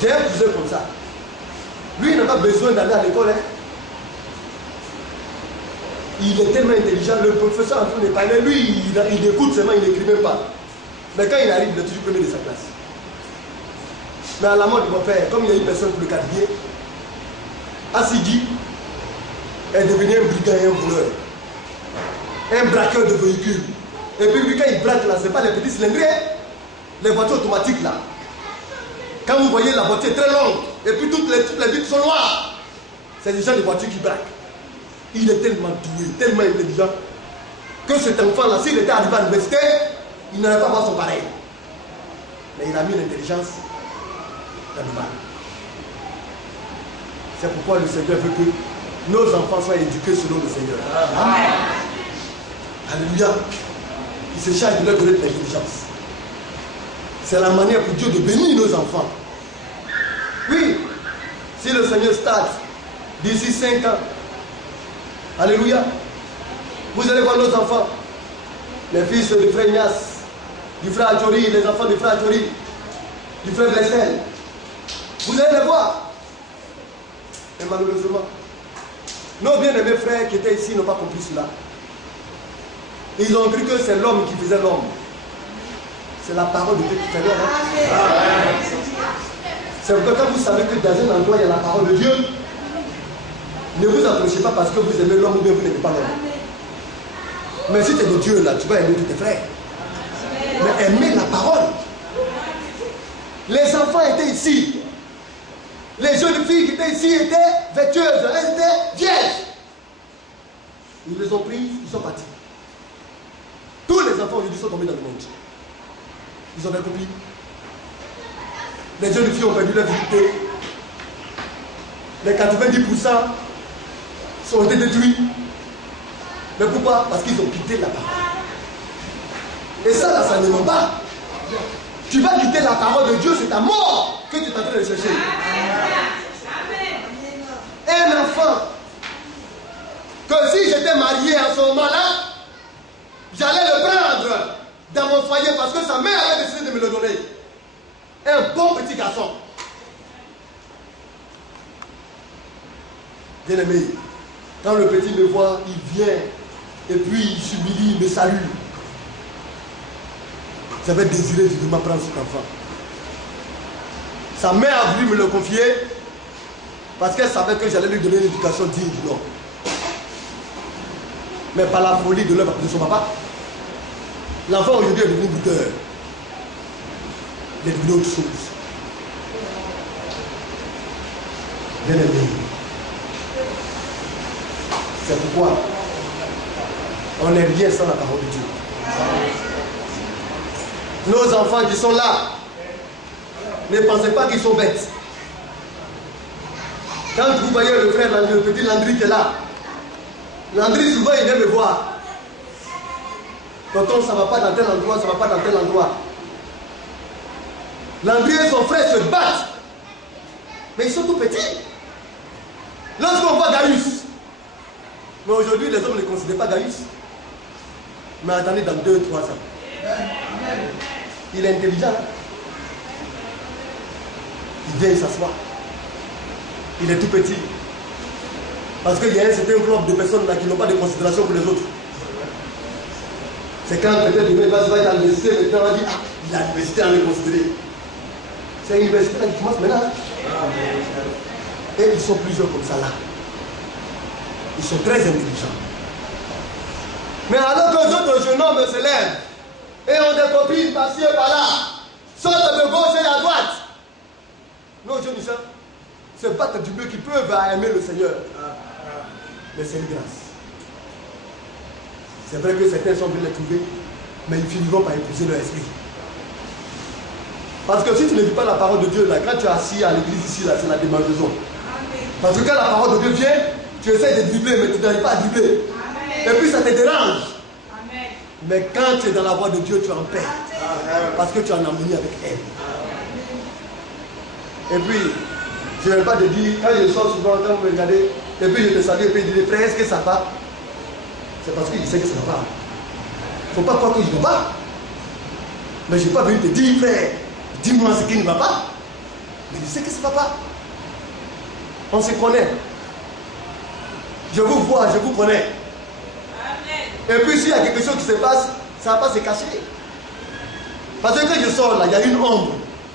J'ai un cousin comme ça. Lui, il n'a pas besoin d'aller à l'école. Hein. Il est tellement intelligent. Le professeur en train de parler, lui, il écoute seulement, il n'écrit même pas. Mais quand il arrive, il est toujours premier de sa classe. Mais à la mort de mon père, comme il y a une personne pour le quadriller, Assidi est devenu un brigand et un voleur. Un braqueur de véhicules. Et puis lui, quand il braque là, ce n'est pas les petits cylindres, les voitures automatiques là. Quand vous voyez la voiture très longue, et puis toutes les vitres sont noires, c'est les gens de voitures qui braquent. Il est tellement doué, tellement intelligent, que cet enfant-là, s'il était arrivé à l'université, il n'aurait pas voir son pareil. Mais il a mis l'intelligence dans le mal. C'est pourquoi le Seigneur veut que nos enfants soient éduqués selon le Seigneur. Amen. Alléluia. Il se charge de leur donner de l'intelligence. C'est la manière pour Dieu de bénir nos enfants. Oui, si le Seigneur start d'ici 5 ans, alléluia, vous allez voir nos enfants, les fils du frère Ignace, du frère Adjori, les enfants du frère Adjori, du frère Blessel. Vous allez les voir. Et malheureusement, nos bien-aimés frères qui étaient ici n'ont pas compris cela. Ils ont cru que c'est l'homme qui faisait l'homme. C'est la parole de Dieu qui fait l'homme. C'est pourquoi quand vous savez que dans un endroit il y a la parole de Dieu, ne vous approchez pas parce que vous aimez l'homme ou bien vous n'aimez pas l'homme. Mais si tu es de Dieu là, tu vas aimer tous tes frères. Mais aimer la parole. Les enfants étaient ici. Les jeunes filles qui étaient ici étaient vertueuses, elles étaient vierges. Ils les ont pris, ils sont partis. Tous les enfants aujourd'hui sont tombés dans le monde. Ils ont bien compris. Les jeunes filles ont perdu leur vitalité. Les 90% ont été détruits. Mais pourquoi? Parce qu'ils ont quitté la parole. Et ça, là, ça ne ment pas. Tu vas quitter la parole de Dieu, c'est ta mort que tu es en train de chercher. Un enfant, que si j'étais marié à ce moment-là, j'allais le prendre dans mon foyer parce que sa mère avait décidé de me le donner. Un bon petit garçon. Bien aimé, quand le petit me voit, il vient et puis il s'humilie, il me salue. J'avais désiré vivement prendre cet enfant. Sa mère a voulu me le confier parce qu'elle savait que j'allais lui donner une éducation digne du nom. Mais par la folie de son papa, l'enfant aujourd'hui est devenu buteur. Il est devenu autre chose. Bien aimé. C'est pourquoi on n'est rien sans la parole de Dieu. Nos enfants qui sont là, ne pensez pas qu'ils sont bêtes. Quand vous voyez le frère, le petit Landry qui est là, Landry souvent il vient me voir. Tonton, ça ne va pas dans tel endroit, ça ne va pas dans tel endroit. Landry et son frère se battent. Mais ils sont tout petits. Lorsqu'on voit Gaius, mais aujourd'hui les hommes ne considèrent pas Gaius. Mais attendez dans 2-3 ans. Il est intelligent. Il vient s'asseoir. Il est tout petit. Parce qu'il y a un certain groupe de personnes là qui n'ont pas de considération pour les autres. C'est quand peut-être il va être à l'université, maintenant on va dire, il a l'université à le considérer. C'est une université qui commence maintenant. Et ils sont plusieurs comme ça là. Ils sont très intelligents. Mais alors que les autres jeunes hommes se lèvent et ont des copines par-ci et par-là, sortent de gauche et à droite, nos jeunes gens se battent du mieux qu'ils peuvent à aimer le Seigneur. Mais c'est une grâce. C'est vrai que certains sont venus les trouver, mais ils finiront par épouser leur esprit. Parce que si tu ne vis pas la parole de Dieu, là, quand tu es assis à l'église ici, là, c'est la démangeaison. Parce que quand la parole de Dieu vient, tu essaies de dribbler, mais tu n'arrives pas à dribbler. Et puis ça te dérange. Amen. Mais quand tu es dans la voie de Dieu, tu es en paix. Amen. Parce que tu es en harmonie avec elle. Amen. Et puis, je ne vais pas te dire, quand je sors souvent, quand vous me regardez, et puis je te salue, et puis je dis, frère, est-ce que ça va? C'est parce qu'il sait que ça va pas. Il ne faut pas croire que je ne va pas. Mais je n'ai pas venu te dire, frère, dis-moi ce qui ne va pas. Mais je sais que ça ne va pas. On se connaît. Je vous vois, je vous connais. Et puis s'il y a quelque chose qui se passe, ça ne va pas se cacher. Parce que quand je sors là, il y a une ombre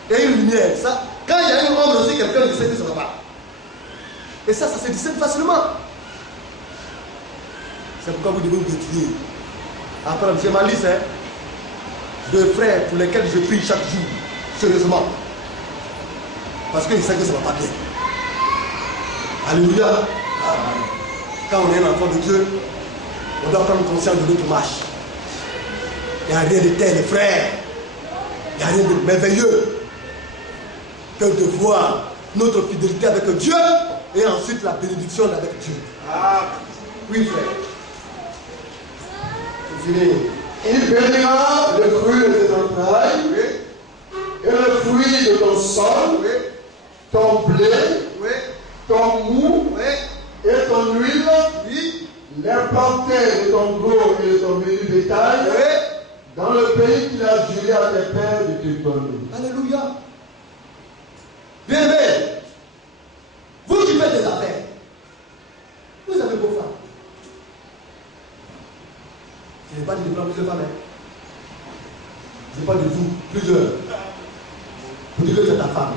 et une lumière. Ça, quand il y a une ombre aussi, quelqu'un sait que ça ne va pas. Et ça se discerne facilement. C'est pourquoi vous devez vous étudier. Après, j'ai ma liste de frères pour lesquels je prie chaque jour, sérieusement. Parce que je sais que ça ne va pas bien. Alléluia. Quand on est un enfant de Dieu, on doit prendre conscience de notre marche. Il n'y a rien de tel, frère. Il n'y a rien de merveilleux que de voir notre fidélité avec Dieu Et ensuite la bénédiction avec Dieu. Oui, frère. C'est fini. Il bénira le fruit de tes entrailles, et le fruit de ton sol, ton blé, ton mou, et ton huile, l'importé de ton gros et de ton menu bétail, dans le pays qu'il a juré à tes pères de te donner. Alléluia. Bien, bien. Vous qui faites des affaires, vous avez vos femmes. Je n'ai pas dit de prendre plusieurs femmes. Je parle de vous, plusieurs. Vous dites que c'est ta femme.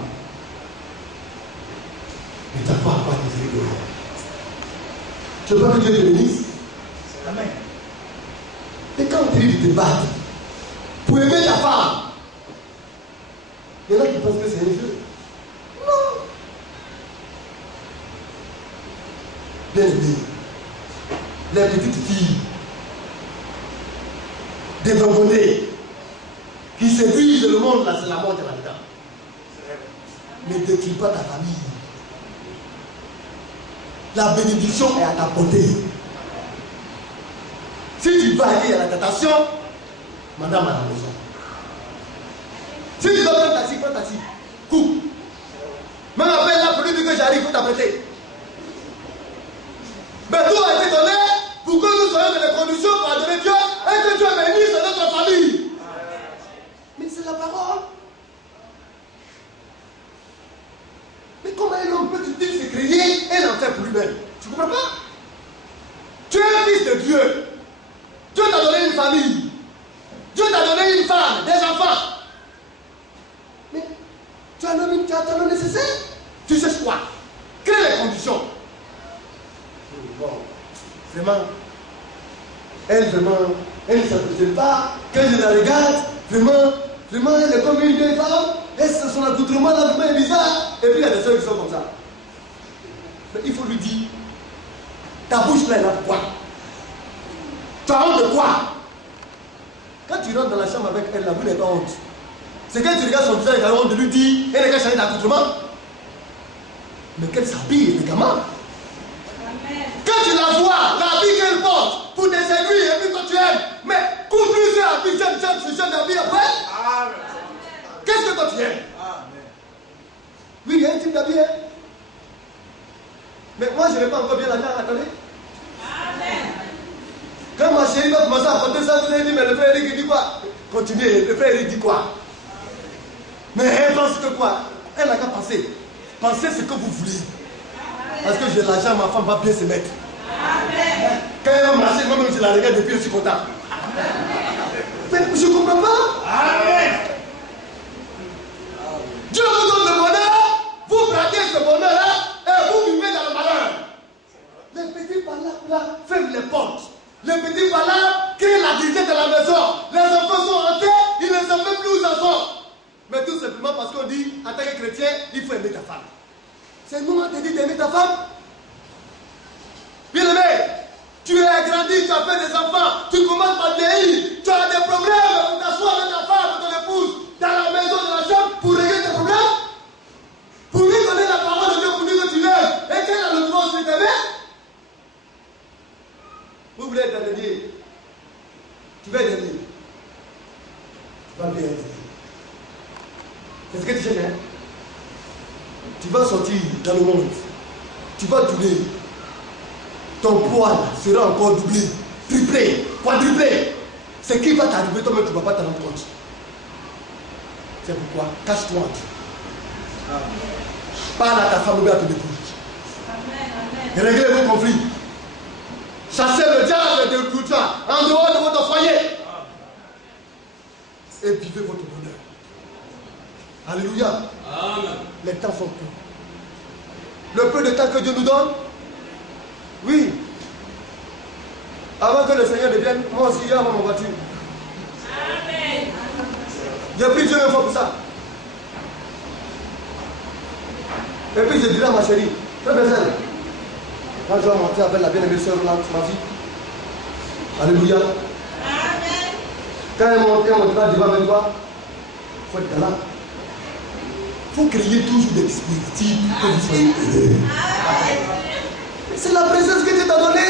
Mais ta femme n'a pas désiré de rien. Tu veux pas que Dieu te bénisse? Amen. Et quand tu dis de te battre pour aimer ta femme, il y en a qui pensent que c'est un jeu. Non. Bien aimé, les petites filles développées qui séduisent le monde, là, c'est la mort là-dedans. Ne détruis pas ta famille. La bénédiction est à ta portée. Si tu vas aller à la tentation, madame à la maison. Si tu dois prendre taxi, prends taxi. Coupe. Même appelle là pour lui dire que j'arrive, il faut t'apprêter. Mais tout a été donné pour que nous soyons dans les conditions pour adorer Dieu et que Dieu bénisse notre famille. Mais c'est la parole. Mais comment un homme peut-il se créer et l'en faire pour lui-même? Tu ne comprends pas? Tu es un fils de Dieu. Dieu t'a donné une famille. Dieu t'a donné une femme, des enfants. Mais tu as le nécessaire. Tu sais quoi? Quelles sont les conditions? Bon, vraiment, elle ne s'apprécie pas. Quand je la regarde, vraiment, elle est comme une vieille femme. Et son accoutrement là, vraiment est bizarre. Et puis il y a des soeurs qui sont comme ça. Mais il faut lui dire, ta bouche là, elle a quoi? Tu as honte de quoi? Quand tu rentres dans la chambre avec elle, là, vous n'avez pas honte. C'est quand tu regardes son visage, tu as honte de lui dire, elle n'a qu'à changer d'accoutrement. Mais qu'elle s'habille élégamment. Quand tu la vois, l'habit qu'elle porte, pour te séduire, et puis quand tu aimes, mais couvre-lui ça, puis j'aime d'habit après. Qu'est-ce que toi tu aimes? Oui, il y a un type d'habit. Hein? Mais moi, je n'ai pas encore bien la carte, attendez. Quand ma chérie va commencer à porter ça, vous allez dire, mais le frère Eric, il dit quoi? Continuez, le frère Eric dit quoi? Mais elle pense que quoi? Elle n'a qu'à penser. Pensez ce que vous voulez. Parce que j'ai l'argent, ma femme va bien se mettre. Quand elle va marcher, moi-même je la regarde depuis, je suis content. Mais je ne comprends pas. Amen. Dieu vous donne le bonheur, vous pratiquez ce bonheur-là et vous vivez dans le malheur. Les petits par-là ferment les portes. Les petits par-là créent la dignité de la maison. Les enfants sont rentrés, ils ne savent même plus où ils en sont. Mais tout simplement parce qu'on dit, en tant que chrétien, il faut aimer ta femme. C'est nous qui te dit d'aimer ta femme. Bien aimé, tu es grandi, tu as fait des enfants, tu commences par vieillir, tu as des problèmes pour t'asseoir avec ta femme, ton épouse, dans la maison, dans la chambre, pour régler tes problèmes. Pour lui donner la parole de Dieu, pour dire que tu l'aimes et qu'elle a le droit de t'aimer. Vous voulez être dernier. Tu vas être dernier. Tu vas bien être. C'est ce que tu cherches, hein? Tu vas sortir dans le monde. Tu vas tourner. Ton poids sera encore doublé, triplé, quadruplé. Ce qui va t'arriver, toi-même, tu ne vas pas t'en rendre compte. C'est pourquoi, cache-toi en Dieu. Parle à ta femme ou à ton épouse. Réglez vos conflits. Chassez le diable de tout ça en dehors de votre foyer. Et vivez votre bonheur. Alléluia. Amen. Les temps sont peu. Le peu de temps que Dieu nous donne, oui. Avant que le Seigneur ne vienne, moi aussi j'ai avant ma voiture. Amen. J'ai pris Dieu une fois pour ça. Et puis je dirai à ma chérie, très bien celle. Quand je vais monter avec la bien-aimée soeur là, ma fille. Alléluia. Amen. Quand elle monte, on va devant avec toi. Il faut être galant. Il Il faut créer toujours des dispositifs pour que vous soyez heureux. C'est la présence que Dieu t'a donnée.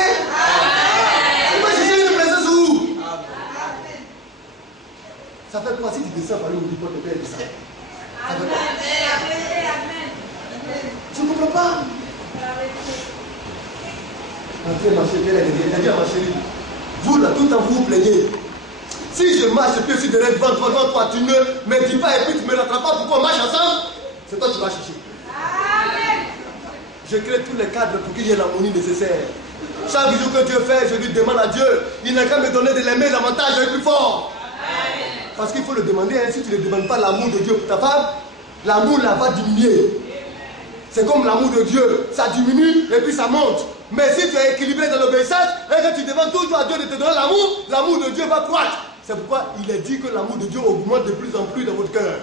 Tu vas chercher une présence où? Ça fait quoi si tu descends par le haut du pot de père de ça? Ça fait quoi? Tu ne comprends pas? Entrez, ma chérie, elle est bien, ma chérie. Vous là, tout le temps, vous vous plaignez. Si je marche et puis aussi derrière devant toi, tu ne me dis pas et puis tu ne me rattrapes pas pour qu'on marche ensemble, c'est toi qui vas chercher. Je crée tous les cadres pour qu'il y ait l'harmonie nécessaire. Chaque jour que Dieu fait, je lui demande à Dieu. Il n'a qu'à me donner de l'aimer davantage et plus fort. Parce qu'il faut le demander. Si tu ne demandes pas l'amour de Dieu pour ta femme, l'amour là va diminuer. C'est comme l'amour de Dieu. Ça diminue et puis ça monte. Mais si tu es équilibré dans l'obéissance et que tu demandes toujours à Dieu de te donner l'amour, l'amour de Dieu va croître. C'est pourquoi il est dit que l'amour de Dieu augmente de plus en plus dans votre cœur.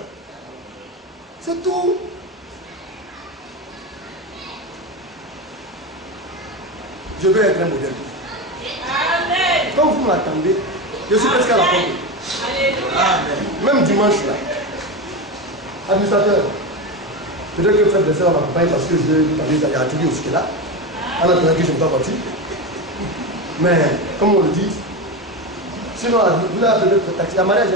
C'est tout. Je vais être un modèle. Amen. Quand vous m'attendez, je suis presque à la porte. Même dimanche là. Administrateur, peut-être que frère Blessé va m'accompagner parce que je vais atelier aussi là. En attendant que je ne suis pas parti. Mais, comme on le dit, sinon, vous l'avez appelé pour taxi à mariage.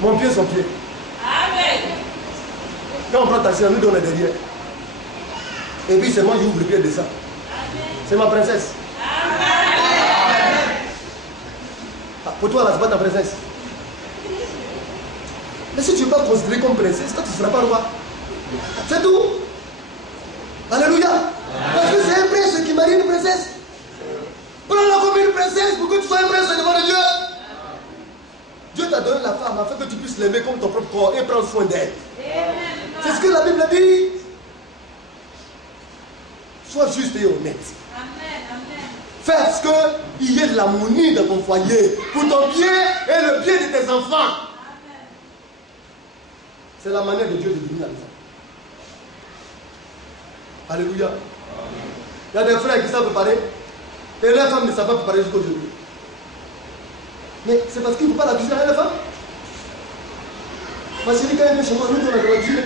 Mon pied, son pied. Amen. Quand on prend taxi, nous donne derrière. Et puis, c'est moi qui ouvre le pied de ça. C'est ma princesse. Amen. Ah, pour toi, là, c'est pas ta princesse. Mais si tu ne veux pas considérer comme princesse, toi, tu ne seras pas roi. C'est tout. Alléluia. Parce que c'est un prince qui marie une princesse. Prends-la comme une princesse pour que tu sois un prince devant Dieu. Dieu t'a donné la femme afin que tu puisses l'aimer comme ton propre corps et prendre soin d'elle. C'est ce que la Bible dit. Sois juste et honnête. Fais ce qu'il y ait de l'harmonie dans ton foyer pour ton bien et le bien de tes enfants. C'est la manière de Dieu de bénir la maison. Alléluia. Il y a des frères qui savent préparer et les femmes ne savent pas préparer jusqu'à aujourd'hui. Mais c'est parce qu'il ne faut pas la cuisiner à la femme. Ma chérie, quand elle vient chez moi, nous, on a de la cuisine.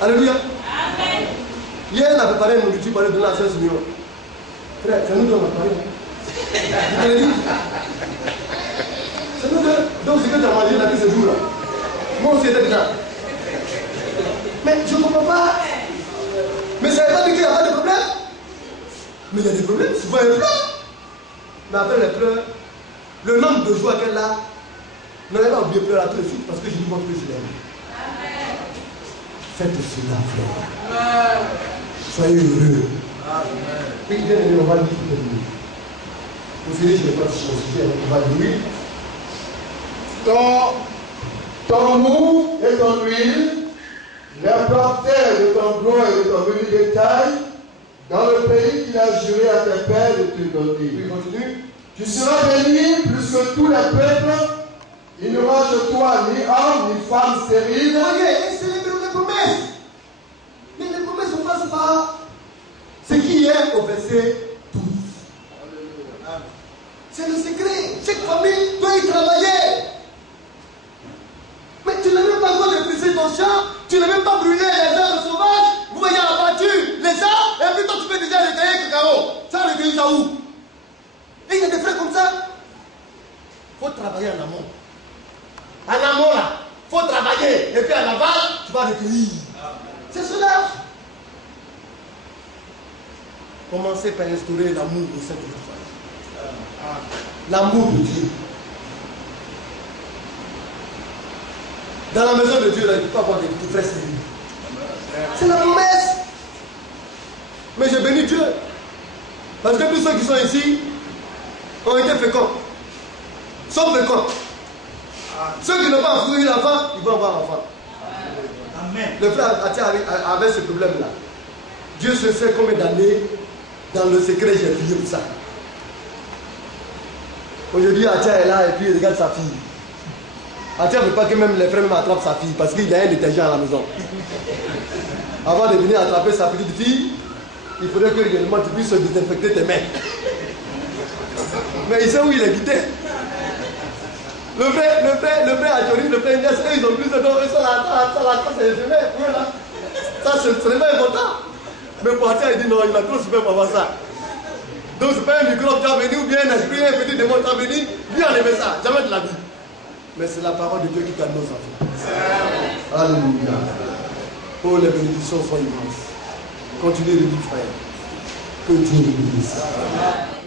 Alléluia. Amen. Hier, elle a préparé mon YouTube pour aller donner à 16 millions. Frère, c'est nous qui on a préparé. Vous l'avez dit? C'est nous deux. Donc, c'est que tu as mangé la vie ce jour-là. Moi aussi, j'étais déjà. Mais je ne comprends pas. Mais ça ne veut pas dire qu'il n'y a pas de problème. Mais il y a des problèmes, souvent elle pleure. Mais après les pleurs, le nombre de joie qu'elle a, n'allez pas oublier pleurer tout de suite parce que je lui montre que je l'aime. Faites cela, frère. Soyez heureux. Puis bien aimé, on va dire tout le monde. Pour finir, je ne vais pas sur mon sujet, on va dire. Ton mou et ton huile, l'importeur de ton gros et de ton menu détail, dans le pays qu'il a juré à tes pères de te donner. Puis continue. Tu seras béni plus que tous les peuples. Il n'y aura de toi ni homme ni femme stérile. Voyez, c'est les promesses. Mais les promesses ne passent pas. Ce qui est au verset 12. C'est le secret. Chaque famille doit y travailler. Mais tu n'as même pas le droit de briser ton champ. Tu n'as même pas brûlé les arbres sauvages. Vous voyez abattu les arbres. Et puis toi tu fais déjà les cahiers cacao. Ça le pays ça où? Et il y a des frères comme ça. Il faut travailler en amont. En amont là, il faut travailler. Et puis en aval, tu vas recueillir. C'est cela. Commencez par instaurer l'amour au sein de votre famille. L'amour de Dieu. Dans la maison de Dieu, là, il ne faut pas avoir des petits frères stériles. C'est la promesse. Mais j'ai béni Dieu. Parce que tous ceux qui sont ici ont été féconds. Sont féconds. Ceux qui n'ont pas enfanté l'enfant, ils vont avoir l'enfant. Le frère Atia avait ce problème-là. Dieu se sait combien d'années dans le secret j'ai prié pour ça. Aujourd'hui, Atia est là et puis il regarde sa fille. Atia ne veut pas que même les frères attrapent sa fille parce qu'il a un détergent à la maison. Avant de venir attraper sa petite fille, il faudrait que réellement tu puisses désinfecter tes mains. Mais il sait où il est quitté. Le frère Adjoris, le frère Inès, ils ont plus de dons, ils sont là, ça c'est les frères, là. Ça, ce n'est pas important. Mais pour Atia, il dit non, il a trop souffert pour avoir ça. Donc, c'est pas un microbe qui a venu ou bien un esprit, un petit démon qui a venu, lui enlever ça, jamais de la vie. Mais c'est la parole de Dieu qui calme nos enfants. Alléluia. Oh, les bénédictions sont immenses. Continuez de dire, frère, que Dieu vous bénisse.